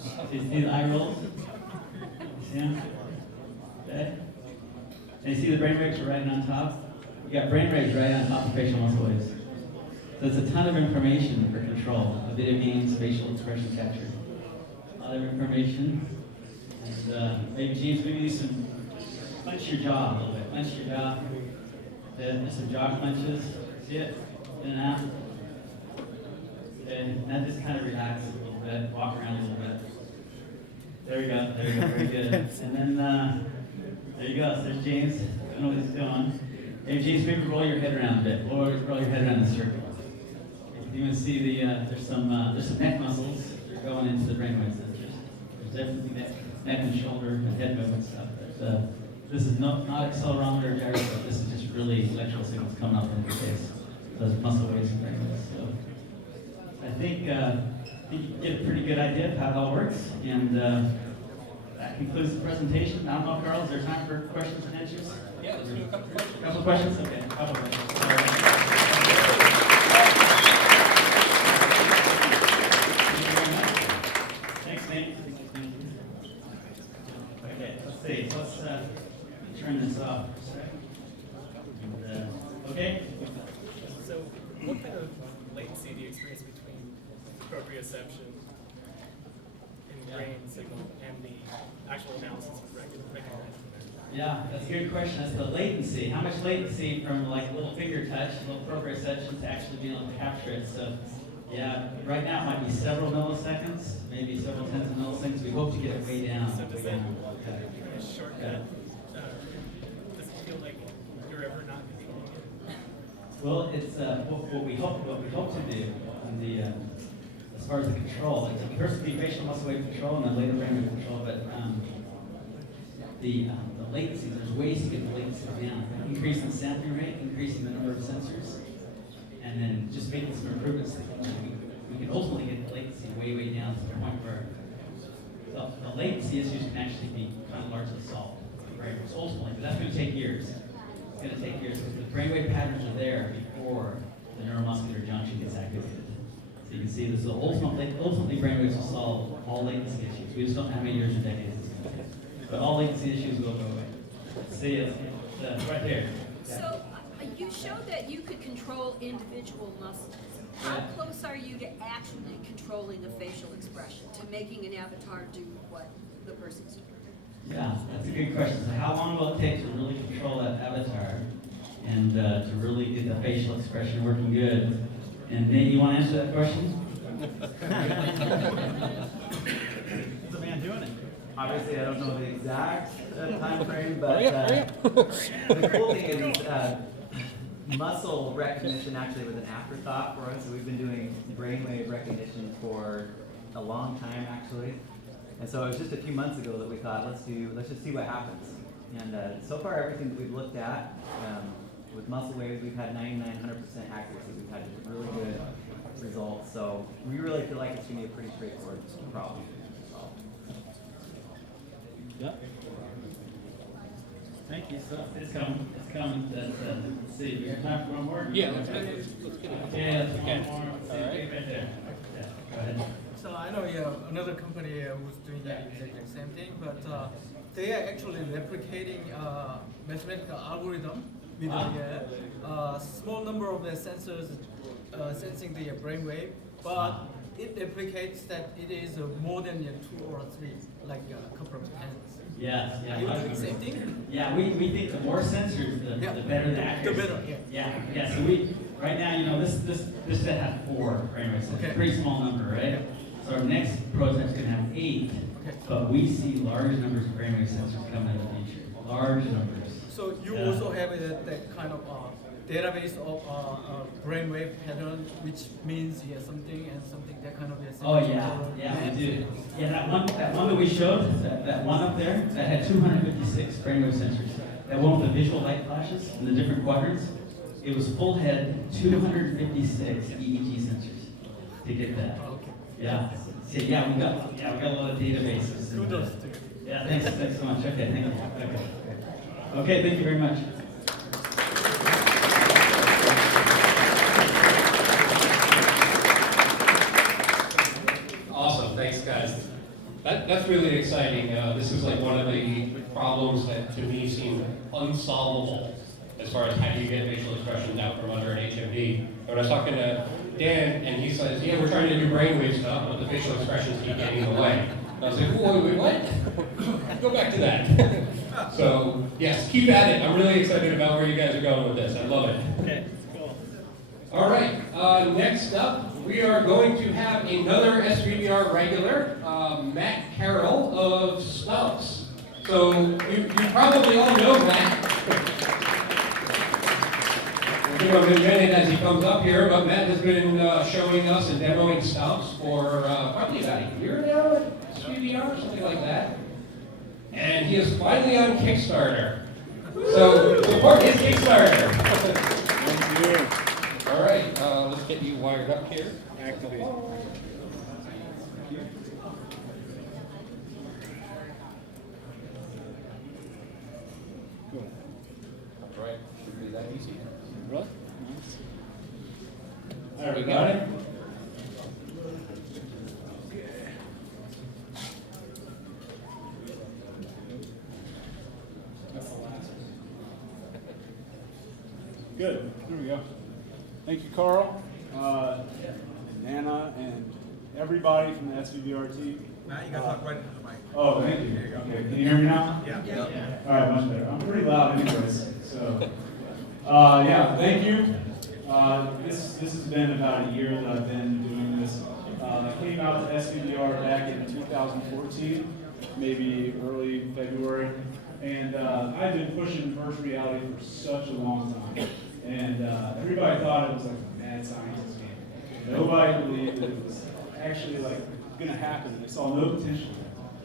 So you see the eye rolls? You see them? Okay. And you see the brainwaves are right on top? We got brainwaves right on top of facial muscle waves. So it's a ton of information for control of video games, facial expression capture. A lot of information. And maybe James, maybe do some, clench your jaw a little bit. Clench your jaw. Then some jaw clenches. See it? In and out. And that just kind of relax a little bit. Walk around a little bit. There we go. There we go. Very good. And then there you go. So there's James. I don't know what he's doing. Hey James, maybe roll your head around a bit. Roll your head around the circle. You can see there's some neck muscles that are going into the brainwave sensors. There's definitely neck and shoulder and head movement stuff. This is not accelerometer or gyroscope. This is just really electrical signals coming up in your face. Those muscle waves and brainwaves. So I think you get a pretty good idea of how it all works. And that concludes the presentation. I don't know, Carrell, is there time for questions and answers? Yeah, let's do a couple questions. Couple questions? Okay, a couple questions. Thanks, Nate. Okay, let's see. Let's turn this off for a second. Okay? So, what kind of latency do you experience between proprioception and brain signal and the actual analysis of recognizing? Yeah, that's a good question. That's the latency. How much latency from like a little finger touch, a little proprioception to actually being able to capture it. So Yeah, right now it might be several milliseconds, maybe several tens of milliseconds. We hope to get it way down. So does way that down. shortcut, does it feel like you're ever not controlling it? Well, it's what we hope to do in the as far as the control. It's first the facial muscle wave control and then later brainwave control. But the latency, there's ways to get the latency down. Increasing the sampling rate, increasing the number of sensors, and then just making some improvements. We can ultimately get the latency way down to the point where the latency issues can actually be kind of largely solved. Right? So ultimately, but that's going to take years. It's going to take years because the brainwave patterns are there before the neuromuscular junction gets activated. So you can see this. So ultimately brainwaves will solve all latency issues. We just don't know how many years or decades it's going to take. But all latency issues will go away. See it right there. So you showed that you could control individual muscles. How close are you to actually controlling the facial expression, to making an avatar do what the person's doing? Yeah, that's a good question. So how long will it take to really control that avatar and to really get the facial expression working good? And Nate, you want to answer that question? What's the man doing it? Obviously, I don't know the exact time frame, but the cool thing is muscle recognition actually was an afterthought for us. So we've been doing brainwave recognition for a long time actually. And so it was just a few months ago that we thought, let's just see what happens. And so far, everything that we've looked at with muscle waves, we've had 99–100% accuracy. We've had really good results. So we really feel like it's going to be a pretty straightforward problem. Yep. Thank you. So it's coming. Let's see. We have time for one more? Yeah, let's get it. Yeah, let's get one more. All right. Right there. Yeah, go ahead. So I know another company was doing that exactly same thing, but they are actually replicating mathematical algorithm with a small number of the sensors sensing the brainwave, but it replicates that it is more than 2 or 3, like a couple of tens. Yeah. Are you doing the same thing? Yeah, we think the more sensors, the better the accuracy. The better, Yeah. So we right now, this set has 4 brainwave sensors. Okay. Pretty small number, right? So our next prototype's going to have 8, but we see large numbers of brainwave sensors coming in the future. Large numbers. So you also have that kind of database of brainwave pattern, which means something and something, that kind of. Oh yeah, we do. Yeah, that one that we showed, that one up there, that had 256 brainwave sensors. That one with the visual light flashes in the different quadrants, it was full head 256 EEG sensors to get that. Yeah. So we got a lot of databases. Kudos to you. Yeah, thanks so much. Okay, thank you. Okay, thank you very much. Awesome, thanks guys. That's really exciting. This is like one of the problems that to me seem unsolvable as far as how do you get facial expressions out from under an HMD. And when I was talking to Dan, and he says, yeah, we're trying to do brainwave stuff, but the facial expressions keep getting in the way. And I was like, wait, what? Go back to that. So, yes, keep at it. I'm really excited about where you guys are going with this. I love it. Okay, cool. All right, next up, we are going to have another SVVR regular, Matt Carrell of Stompz. So, you probably all know Matt. We'll give him a minute as he comes up here, but Matt has been showing us and demoing Stompz for probably about a year now at SVVR, something like that. And he is finally on Kickstarter. So support his Kickstarter. Thank you. All right, let's get you wired up here. Activate. All right, should be that easy. Right. There we got it. Good. There we go. Thank you, Carl, Nana, and everybody from the SVVR team. Matt, you got to talk right into the mic. Oh, thank you. There you go. Okay. Can you hear me now? Yeah. All right, much better. I'm pretty loud anyways. So, thank you. This has been about a year that I've been doing came out to SVVR back in 2014, maybe early February, and I've been pushing virtual reality for such a long time, and everybody thought it was like a mad scientist game. Nobody believed that it was actually like going to happen. They saw no potential.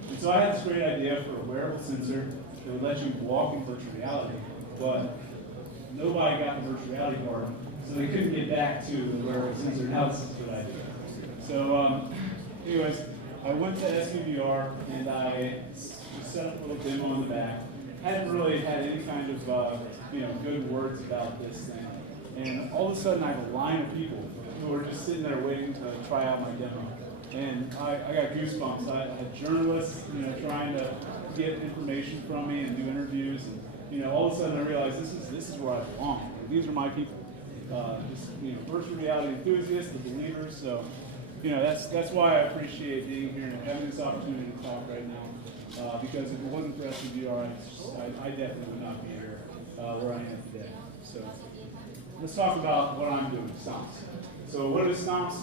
And so I had this great idea for a wearable sensor that would let you walk in virtual reality, but nobody got the virtual reality part, so they couldn't get back to the wearable sensor. Now this is what I do. So, anyways, I went to SVVR and I set up a little demo in the back. Hadn't really had any kind of good words about this thing, and all of a sudden I have a line of people who are just sitting there waiting to try out my demo. And I got goosebumps. I had journalists, trying to get information from me and do interviews, and all of a sudden I realized this is where I belong. These are my people, virtual reality enthusiasts, the believers. So, that's why I appreciate being here and having this opportunity to talk right now. Because if it wasn't for SVVR, I definitely would not be here where I am today. So let's talk about what I'm doing, Stompz. So what is Stompz?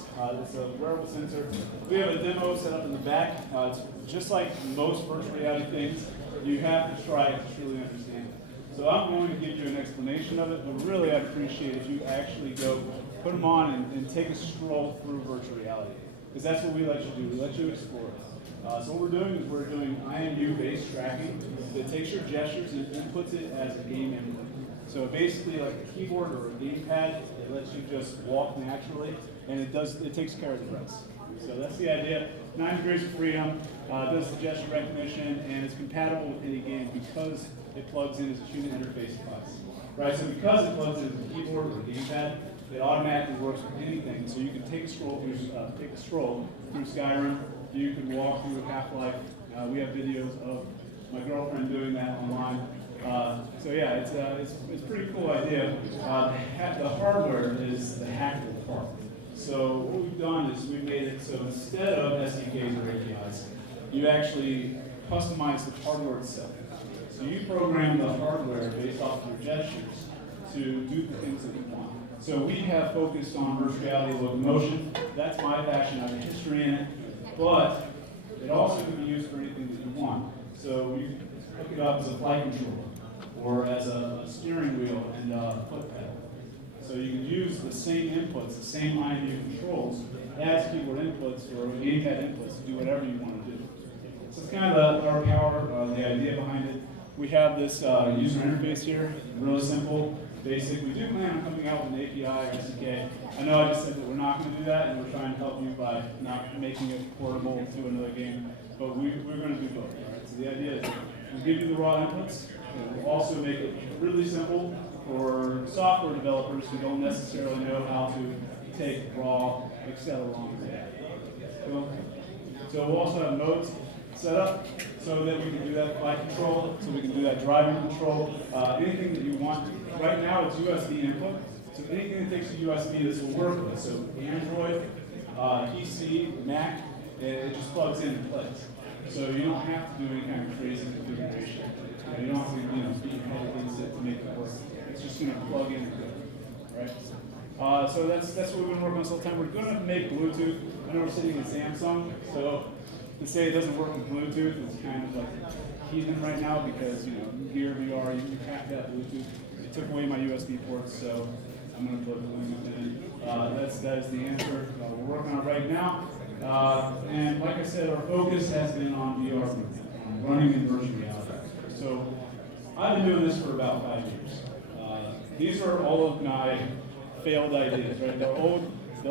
It's a wearable sensor. We have a demo set up in the back. It's just like most virtual reality things. You have to try it to truly understand it. So I'm going to give you an explanation of it, but really I'd appreciate if you actually go put them on and take a stroll through virtual reality. Because that's what we let you do. We let you explore it. So what we're doing is we're doing IMU-based tracking that takes your gestures and inputs it as a game input. So basically like a keyboard or a gamepad, it lets you just walk naturally, and it takes care of the rest. So that's the idea. 9 degrees of freedom, does the gesture recognition, and it's compatible with any game because it plugs in as a human interface device. Right, so because it plugs in as a keyboard or a gamepad, it automatically works with anything. So you can take a stroll through Skyrim. You can walk through Half-Life. We have videos of my girlfriend doing that online. So yeah, it's a pretty cool idea. The hardware is the hackable part. So what we've done is we've made it so instead of SDKs or APIs, you actually customize the hardware itself. So you program the hardware based off of your gestures to do the things that you want. So we have focused on virtual reality locomotion. That's my passion. I have a history in it, but it also can be used for anything that you want. So you can hook it up as a flight controller or as a steering wheel and a foot pedal. So you can use the same inputs, the same IMU controls as keyboard inputs or gamepad inputs to do whatever you want to do. So it's kind of our power, the idea behind it. We have this user interface here, really simple, basic. We do plan on coming out with an API or SDK. I know I just said that we're not going to do that, and we're trying to help you by not making it portable to another game, but we're going to do both. Right? So the idea is we'll give you the raw inputs, and we'll also make it really simple for software developers who don't necessarily know how to take raw accelerometers. So we'll also have modes set up so that we can do that flight control, so we can do that driving control, anything that you want. Right now it's USB input, so anything that takes a USB this will work with. So Android, PC, Mac, it just plugs in and plays. So you don't have to do any kind of crazy configuration. You don't have to beat your head against it to make it work. It's just going to plug in and go, right? So that's what we've been working on this whole time. We're going to make Bluetooth. I know we're sitting in Samsung, so to say it doesn't work with Bluetooth is kind of like heathen right now because GearVR, you have to have Bluetooth. It took away my USB ports, so I'm going to put Bluetooth in. That is the answer. We're working on it right now. And like I said, our focus has been on VR, running in virtual reality. So I've been doing this for about 5 years. These are all of my failed ideas, right? The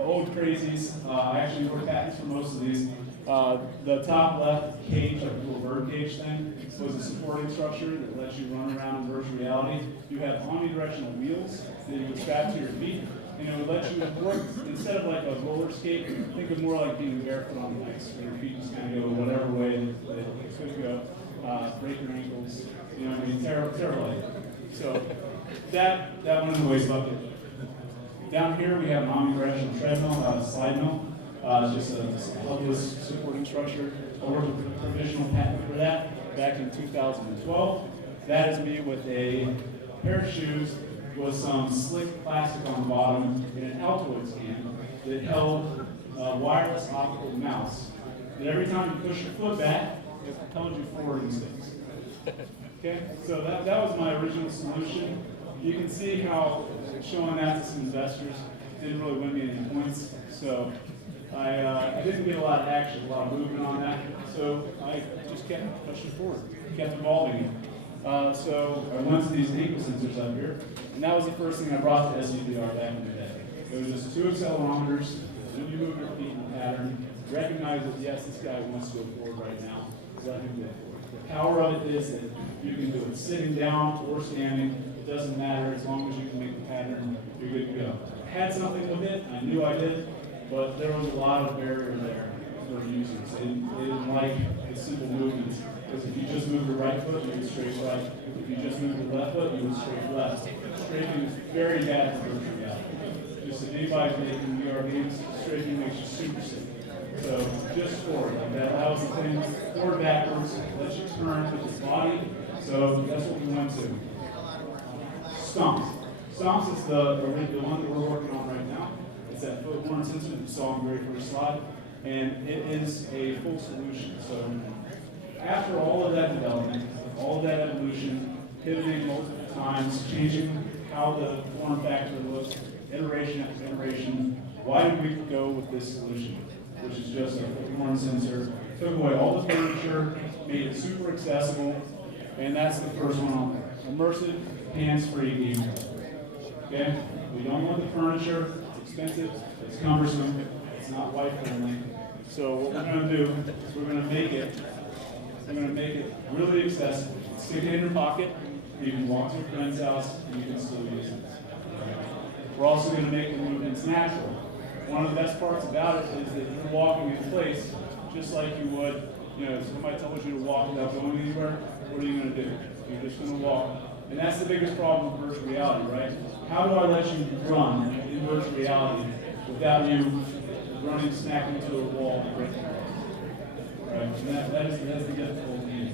old crazies. I actually worked patents for most of these. The top left cage, like a little bird cage thing, was a supporting structure that lets you run around in virtual reality. You have omnidirectional wheels that you would strap to your feet, and it would let you work, instead of like a roller skate, think of more like being barefoot on the ice, where your feet just kind of go whatever way that it could go, break your ankles, terrible idea. So that went in the waste bucket. Down here we have an omnidirectional treadmill, slide mill. It's just a helpless supporting structure. I worked with a provisional patent for that back in 2012. That is me with a pair of shoes with some slick plastic on the bottom and an Altoid stand that held wireless optical mouse that every time you push your foot back, it tells you forward and sticks. Okay, so that was my original solution. You can see how showing that to some investors didn't really win me any points. So I didn't get a lot of action, a lot of movement on that. So I just kept pushing forward, kept evolving it. So I went to these ankle sensors up here, and that was the first thing I brought to SVVR back in the day. It was just 2 accelerometers. When you move your feet in the pattern, recognize that yes, this guy wants to go forward right now. Let him go forward. The power of it is that you can do it sitting down or standing. It doesn't matter as long as you can make the pattern. You're good to go. I had something with it. I knew I did, but there was a lot of barrier there for users. They didn't like the simple movements. Because if you just move your right foot, you would straight right. If you just move your left foot, you would straight left. Straightening is very bad for virtual reality. Just if anybody's making VR games, straightening makes you super sick. So just forward, like that allows the things forward backwards, lets you turn with the body. So that's what we went to. Stompz. Stompz is the one that we're working on right now. It's that foot horn sensor that you saw on the very first slide, and it is a full solution. So after all of that development, all of that evolution, pivoting multiple times, changing how the form factor looks, iteration after iteration, why did we go with this solution? Which is just a foot horn sensor, took away all the furniture, made it super accessible, and that's the first one on there. Immersive, hands-free gaming. Okay? We don't want the furniture, it's expensive, it's cumbersome, it's not wife-friendly. So what we're going to do is we're going to make it really accessible. Stick it in your pocket, you can walk to a friend's house, and you can still use it. We're also going to make the movements natural. One of the best parts about it is that you're walking in place just like you would, if somebody told you to walk without going anywhere, what are you going to do? You're just going to walk. And that's the biggest problem with virtual reality, right? How do I let you run in virtual reality without you running smack into a wall and breaking it? Right? And that's the difficulty.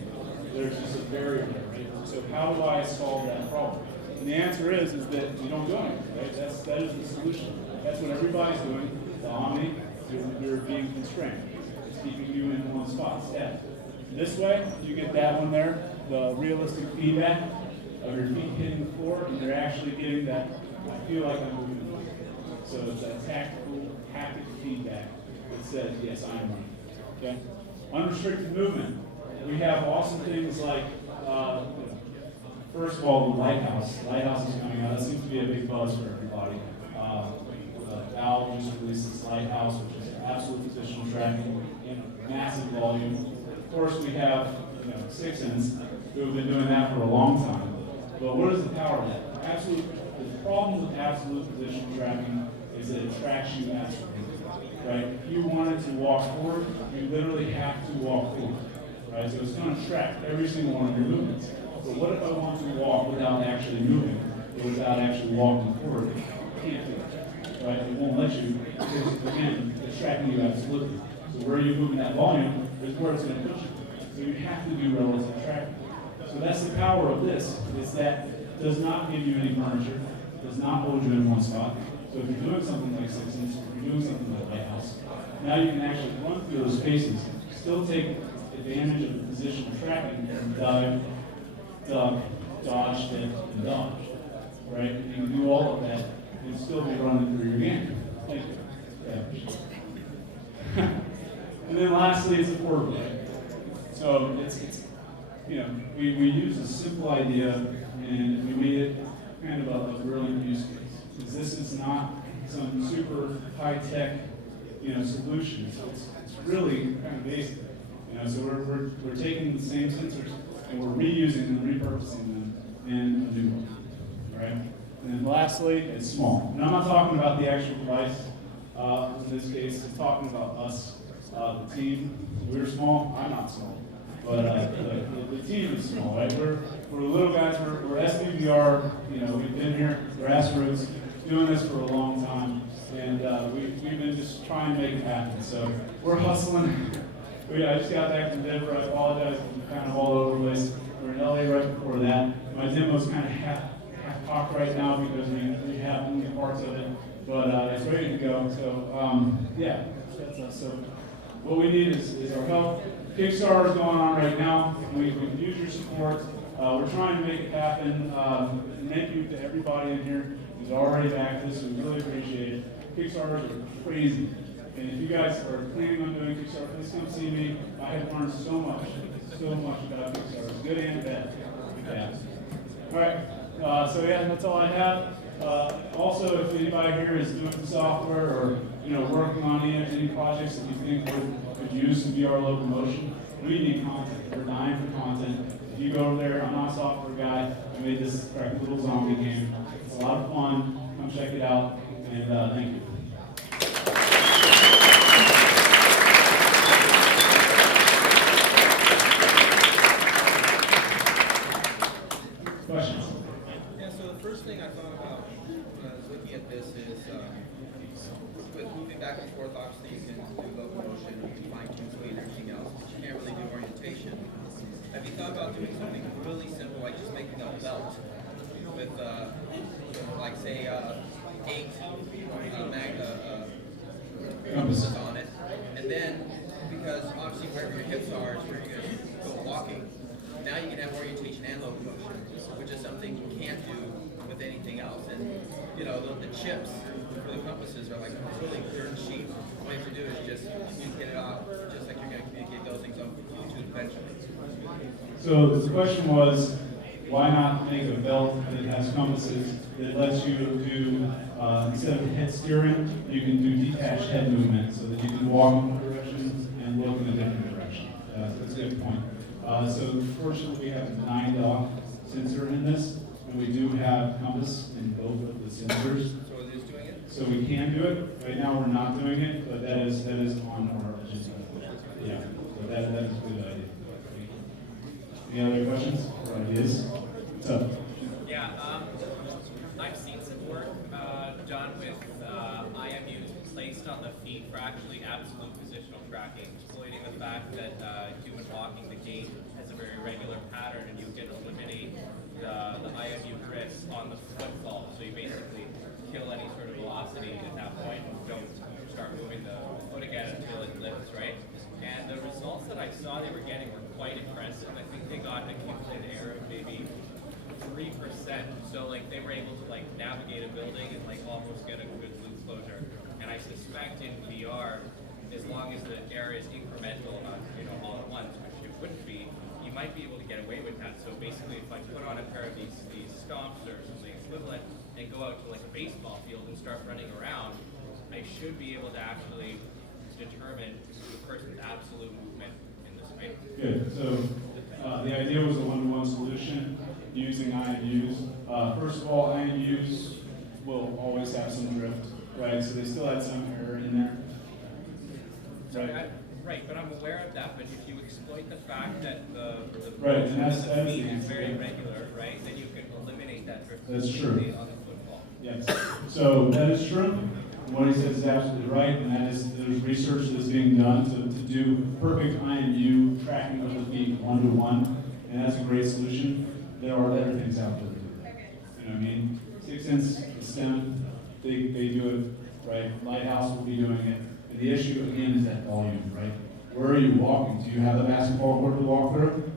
There's just a barrier there, right? So how do I solve that problem? And the answer is that you don't go anywhere, right? That is the solution. That's what everybody's doing. The Omni, you're being constrained. It's keeping you in one spot, static. This way, you get that one there, the realistic feedback of your feet hitting the floor, and you're actually getting that, I feel like I'm moving. So it's that tactical, haptic feedback that says, yes, I am running. Okay? Unrestricted movement. We have awesome things like, first of all, the Lighthouse. Lighthouse is coming out. That seems to be a big buzz for everybody. Valve just released this Lighthouse, which is absolute positional tracking in a massive volume. Of course, we have 6ins who have been doing that for a long time. But what is the power of that? The problem with absolute positional tracking is that it tracks you absolutely. Right? If you wanted to walk forward, you literally have to walk forward. Right? So it's going to track every single one of your movements. But what if I want to walk without actually moving, or without actually walking forward? You can't do it. Right? It won't let you, because again, it's tracking you absolutely. So where you're moving that volume is where it's going to push you. So you have to do relative tracking. So that's the power of this, is that it does not give you any furniture, does not hold you in one spot. So if you're doing something like 6ins, if you're doing something like Lighthouse, now you can actually run through those spaces, still take advantage of the positional tracking and dive, duck, dodge, dip, and dodge. Right? And you can do all of that and still be running through your game. Thank you. Yeah. And then lastly, it's affordable. So it's we use a simple idea and we made it kind of a brilliant use case. Because this is not some super high-tech solution. So it's really kind of basic. So we're taking the same sensors and we're reusing and repurposing them in a new one. Right? And then lastly, it's small. And I'm not talking about the actual device. In this case, I'm talking about us, the team. We're small. I'm not small. But the team is small, right? We're the little guys. We're SVVR. We've been here, grassroots, doing this for a long time, and we've been just trying to make it happen. So we're hustling. I just got back from Denver. I apologize. I'm kind of all over the place. We were in LA right before that. My demo's kind of half-cocked right now because we have only parts of it, but it's ready to go. So yeah, stuff. So what we need is our help. Kickstarter is going on right now. We can use your support. We're trying to make it happen. Thank you to everybody in here who's already backed this. We really appreciate it. Kickstarters are crazy. And if you guys are planning on doing Kickstarter, please come see me. I have learned so much about Kickstarter, good and bad. Yeah. All right. So yeah, that's all I have. Also, if anybody here is doing software or working on any projects that you think could use some VR locomotion, we need content. We're dying for content. If you go over there, I'm not a software guy. I made this little zombie game. It's a lot of fun. Come check it out. And thank you. Questions? Yeah, so the first thing I thought about when I was looking at this is with moving back and forth, obviously you can do locomotion, you can fine-tune speed and everything else, but you can't really do orientation. Have you thought about doing something really simple, like just making a belt with, like say, 8 compasses on it, and then, because obviously wherever your hips are is where you're going to go walking, now you can have orientation and locomotion, which is something you can't do with anything else. And the chips for the compasses are like really dirt cheap. All you have to do is just communicate it out, just like you're going to communicate those things on Bluetooth eventually. So the question was, why not make a belt that has compasses that lets you do, instead of head steering, you can do detached head movement so that you can walk in one direction and look in a different direction. That's a good point. So fortunately we have a 9-dot sensor in this, and we do have compass in both of the sensors. So it is doing it? So we can do it. Right now we're not doing it, but that is on our agenda. Yeah, so that is a good idea. Any other questions or ideas? What's up? Yeah, I've seen some work done with IMUs placed on the feet for actually absolute positional tracking, exploiting the fact that human walking the gait has a very regular pattern, and you can eliminate the IMU drift on the footfall. So you basically kill any sort of velocity at that point and don't start moving the foot again until it lifts, right? And the results that I saw they were getting were quite impressive. I think they got a cumulative error of maybe 3%. So like they were able to like navigate a building and like almost get a good loop closure. And I suspect in VR, as long as the error is incremental, not all at once, which it wouldn't be, you might be able to get away with that. So basically, if I put on a pair of these Stompz or something equivalent and go out to like a baseball field and start running around, I should be able to actually determine the person's absolute movement in the space. Good. So the idea was a one-to-one solution using IMUs. First of all, IMUs will always have some drift, right? So they still had some error in there. Right. Right, but I'm aware of that. But if you exploit the fact that the right, and that's the feet answer. is very regular, right, then you can eliminate that drift That's completely true. on the football. Yes. So that is true. What he says is absolutely right, and that is there's research that's being done to do perfect IMU tracking of the feet one-to-one, and that's a great solution. There are better things out there to do that. You know what I mean? 6 Sense, STEM, they do it, right? Lighthouse will be doing it. And the issue, again, is that volume, right? Where are you walking? Do you have a basketball court to walk through?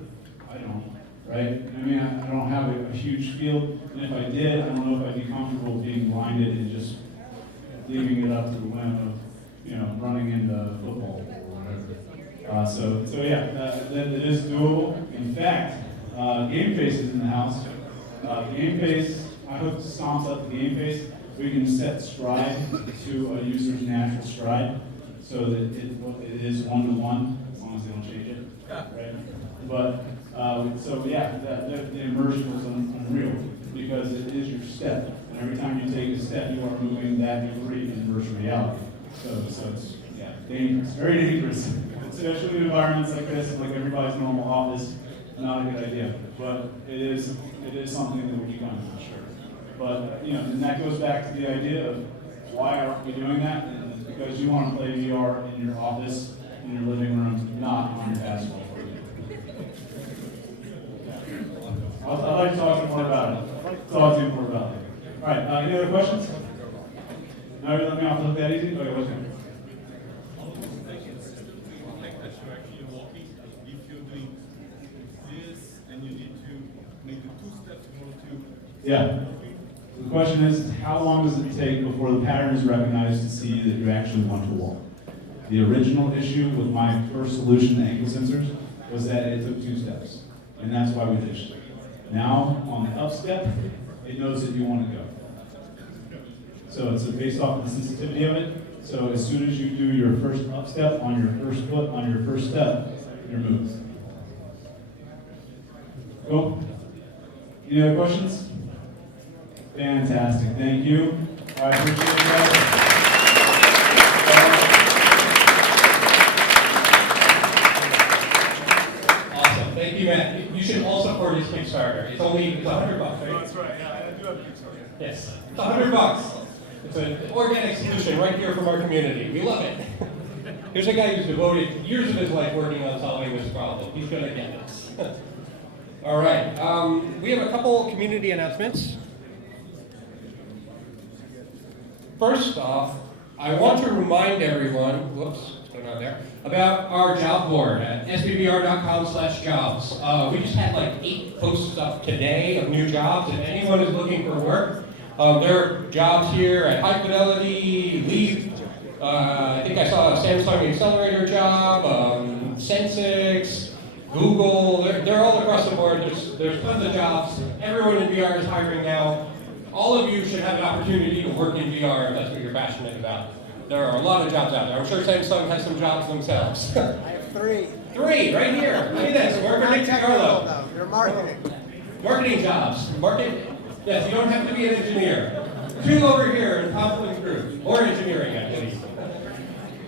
I don't, right? I mean, I don't have a huge field, and if I did, I don't know if I'd be comfortable being blinded and just leaving it up to the whim of, running into football or whatever. So yeah, that it is doable. In fact, Game Face is in the house. Game Face, I hooked Stompz up to Game Face. We can set stride to a user's natural stride so that it is one-to-one, as long as they don't change it, right? But, so yeah, the immersion was unreal because it is your step. And every time you take a step, you are moving that degree in virtual reality. So it's, yeah, dangerous, very dangerous. Especially in environments like this, like everybody's normal office, not a good idea. But it is something that will be done for sure. But, and that goes back to the idea of why aren't we doing that? And it's because you want to play VR in your office, in your living room, not on your basketball court. I'd like to talk more about it. All right, any other questions? No, you let me off the hook that easy? Okay, what's next? Yeah. The question is, how long does it take before the pattern is recognized to see that you actually want to walk? The original issue with my first solution to ankle sensors was that it took 2 steps, and that's why we ditched it. Now, on the up step, it knows that you want to go. So it's based off of the sensitivity of it. So as soon as you do your first up step on your first foot, on your first step, you're moved. Cool? Any other questions? Fantastic, thank you. I appreciate that. Awesome, thank you, Matt. You should all support his Kickstarter. It's $100, right? That's right, yeah, I do have a Kickstarter. Yes, it's $100. It's an organic solution right here from our community. We love it. Here's a guy who's devoted years of his life working on solving this problem. He's gonna get this. All right, we have a couple community announcements. First off, I want to remind everyone, whoops, what's going on there, about our job board at svvr.com/jobs. We just had like 8 posts up today of new jobs. If anyone is looking for work, there are jobs here at High Fidelity, Leap, I think I saw a Samsung Accelerator job, Sensix, Google, they're all across the board. There's tons of jobs. Everyone in VR is hiring now. All of you should have an opportunity to work in VR if that's what you're passionate about. There are a lot of jobs out there. I'm sure Samsung has some jobs themselves. I have 3. 3, right here. Look at this. Work for Nick Carrell. They're marketing. Marketing jobs. Yes, you don't have to be an engineer. 2 over here in Confluent Group. Or engineering, I believe.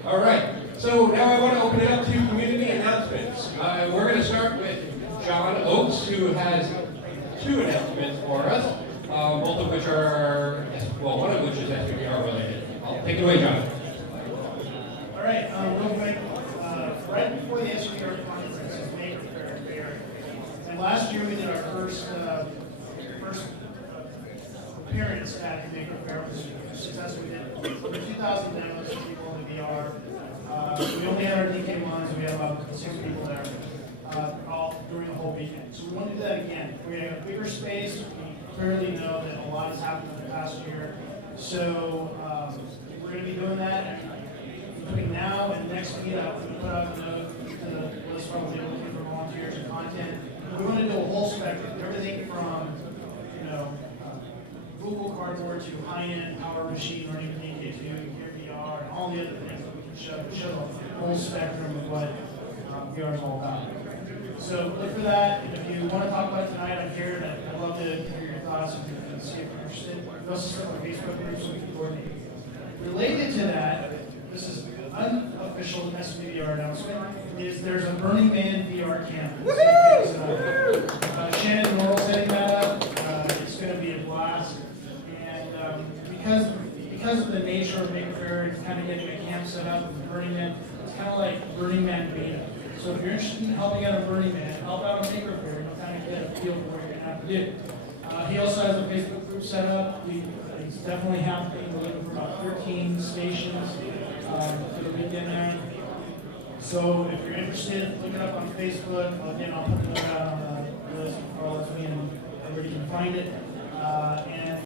All right. So now I want to open it up to community announcements. We're going to start with John Oates, who has 2 announcements for us. Both of which are, well, one of which is SVVR related. I'll take it away, John. All right, real quick, right before the SVVR conference is Maker Fair in Bay Area. And last year we did our first appearance at the Maker Fair, which was successful. We did over 2,000 demos of people in VR. We only had our DK1s, we had about 6 people there, all during the whole weekend. So we want to do that again. We have a bigger space. Clearly know that a lot has happened in the past year. So we're going to be doing that between now and next meetup. We put out a note to the list probably looking for volunteers and content. We want to do a whole spectrum, everything from Google Cardboard to high-end power machine learning, to GearVR, and all the other things that we can show the whole spectrum of what VR is all about. So look for that. If you want to talk about it tonight, I'm here, and I'd love to hear your thoughts and see if you're interested. We also start my Facebook group so we can coordinate. Related to that, this is an unofficial SVVR announcement, is there's a Burning Man VR campus. Shannon Norrell setting that up. It's going to be a blast. And because of the nature of Maker Fair and kind of getting a camp set up with Burning Man, it's kind of like Burning Man beta. So if you're interested in helping out a Burning Man, help out a Maker Fair, you'll kind of get a feel for what you're going to have to do. He also has a Facebook group set up. It's definitely happening. We're looking for about 13 stations for the weekend there. So if you're interested, look it up on Facebook. Again, I'll put the link out on the list for all of me and everybody can find it. And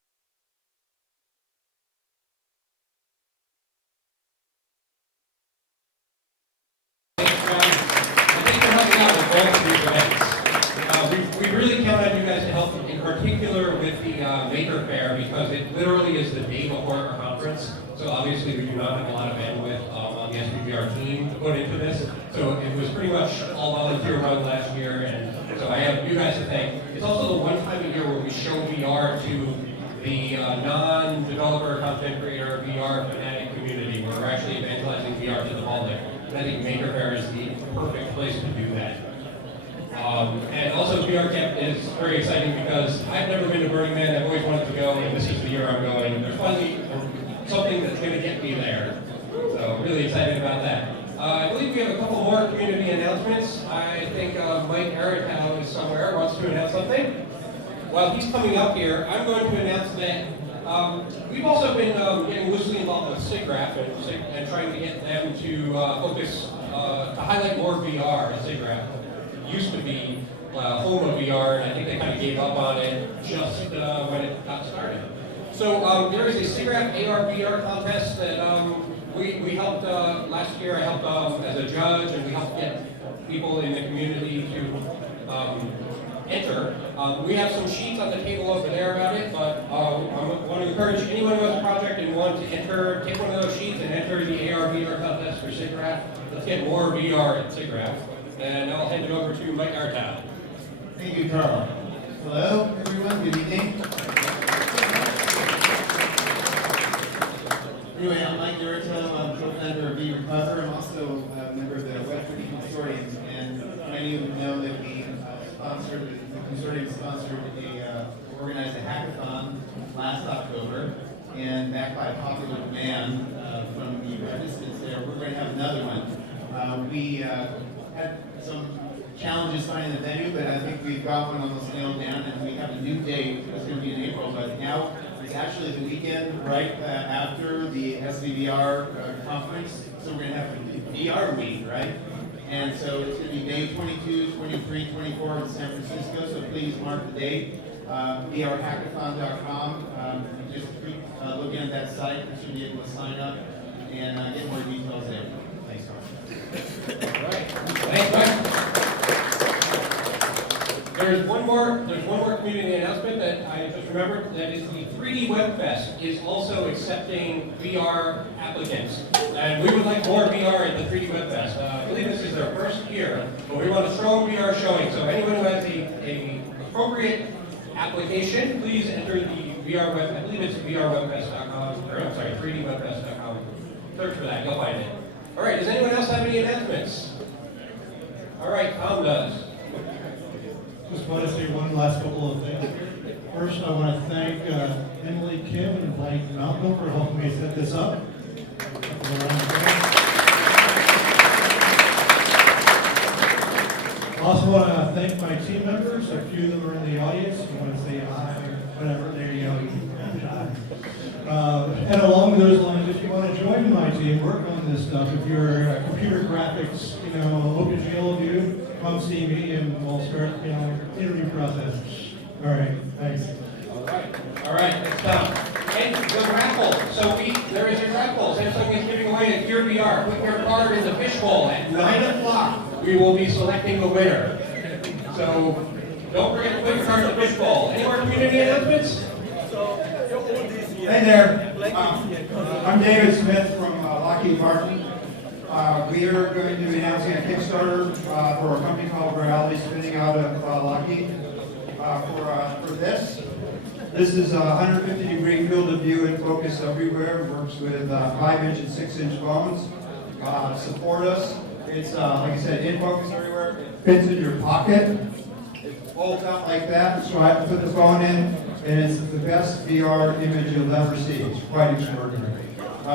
we really count on you guys to help, in particular with the Maker Fair, because it literally is the day before our conference. So obviously we do not have a lot of bandwidth on the SVVR team to put into this. So it was pretty much all volunteer run last year, and so I have you guys to thank. It's also the one time a year where we show VR to the non-developer content creator VR fanatic community, where we're actually evangelizing VR to the public. And I think Maker Fair is the perfect place to do that. And also VR Camp is very exciting because I've never been to Burning Man. I've always wanted to go, and this is the year I'm going. There's finally something that's going to get me there. So really excited about that. I believe we have a couple more community announcements. I think Mike Aratow is somewhere, wants to announce something. While he's coming up here, I'm going to announce that we've also been getting loosely involved with SIGGRAPH and trying to get them to focus, to highlight more VR at SIGGRAPH. Used to be home of VR, and I think they kind of gave up on it. just when it got started. So there is a SIGGRAPH AR/VR contest that we helped last year. I helped as a judge, and we helped get people in the community to enter. We have some sheets on the table over there about it, but I want to encourage anyone who has a project and want to enter, take one of those sheets and enter the AR/VR contest for SIGGRAPH. Let's get more VR at SIGGRAPH. And I'll hand it over to Mike Artow. Thank you, Carrell. Hello, everyone. Good evening. Anyway, I'm Mike Artow. I'm co-founder of VRecover. I'm also a member of the Web3 Consortium. And many of you know that the consortium sponsored organized a hackathon last October. And backed by popular demand from the participants there, we're going to have another one. We had some challenges finding the venue, but I think we've got one almost nailed down, and we have a new date. It's going to be in April, but now it's actually the weekend right after the SVVR conference, so we're going to have a VR week, right? And so it's going to be May 22, 23, 24 in San Francisco, so please mark the date. VRhackathon.com. Just keep looking at that site. You should be able to sign up and get more details there. Thanks, Carl. All right. Thanks, Mike. There's one more community announcement that I just remembered. That is the 3D Web Fest is also accepting VR applicants, and we would like more VR at the 3D Web Fest. I believe this is their first year, but we want a strong VR showing. So anyone who has a appropriate application, please enter the VR web. I believe it's vrwebfest.com, or I'm sorry, 3dwebfest.com. Search for that, you'll find it. All right, does anyone else have any announcements? All right, Tom does. Just want to say one last couple of things. First, I want to thank Emily, Kim, and Blake Malcolm for helping me set this up. Also want to thank my team members. A few of them are in the audience. You want to say hi or whatever, there you go. And along those lines, if you want to join my team, work on this stuff. If you're a computer graphics, OpenGL dude, come see me and we'll start, interview process. All right, thanks. All right, thanks, Tom. And the raffle. So there is a raffle. Samsung is giving away a GearVR. Put your card in the fishbowl at 9 o'clock. We will be selecting the winner. So don't forget to put your card in the fishbowl. Any more community announcements? Hey there. I'm David Smith from Lockheed Martin. We are going to be announcing a Kickstarter for a company called Carrell, spinning out of Lockheed for this. This is a 150-degree field of view and focus everywhere. It works with 5-inch and 6-inch phones. Support us. It's, like I said, in focus everywhere. It fits in your pocket. It folds out like that, so I have to put the phone in, and it's the best VR image you'll ever see. It's quite extraordinary.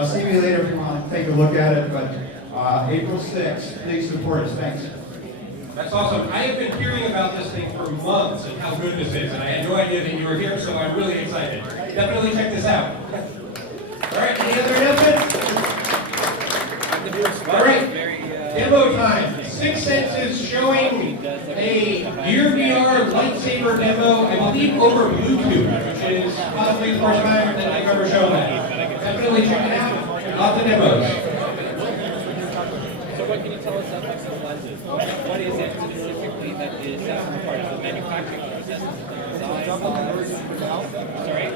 See me later if you want to take a look at it, but April 6th, please support us. Thanks. That's awesome. I have been hearing about this thing for months and how good this is, and I had no idea that you were here, so I'm really excited. Definitely check this out. All right, any other announcements? All right, demo time. 6 Senses showing a GearVR lightsaber demo, I believe over Bluetooth, which is possibly the first time that I've ever shown that. Definitely check it out. Lots of demos. So what can you tell us about some lenses? What is it specifically that is part of the manufacturing process? Sorry?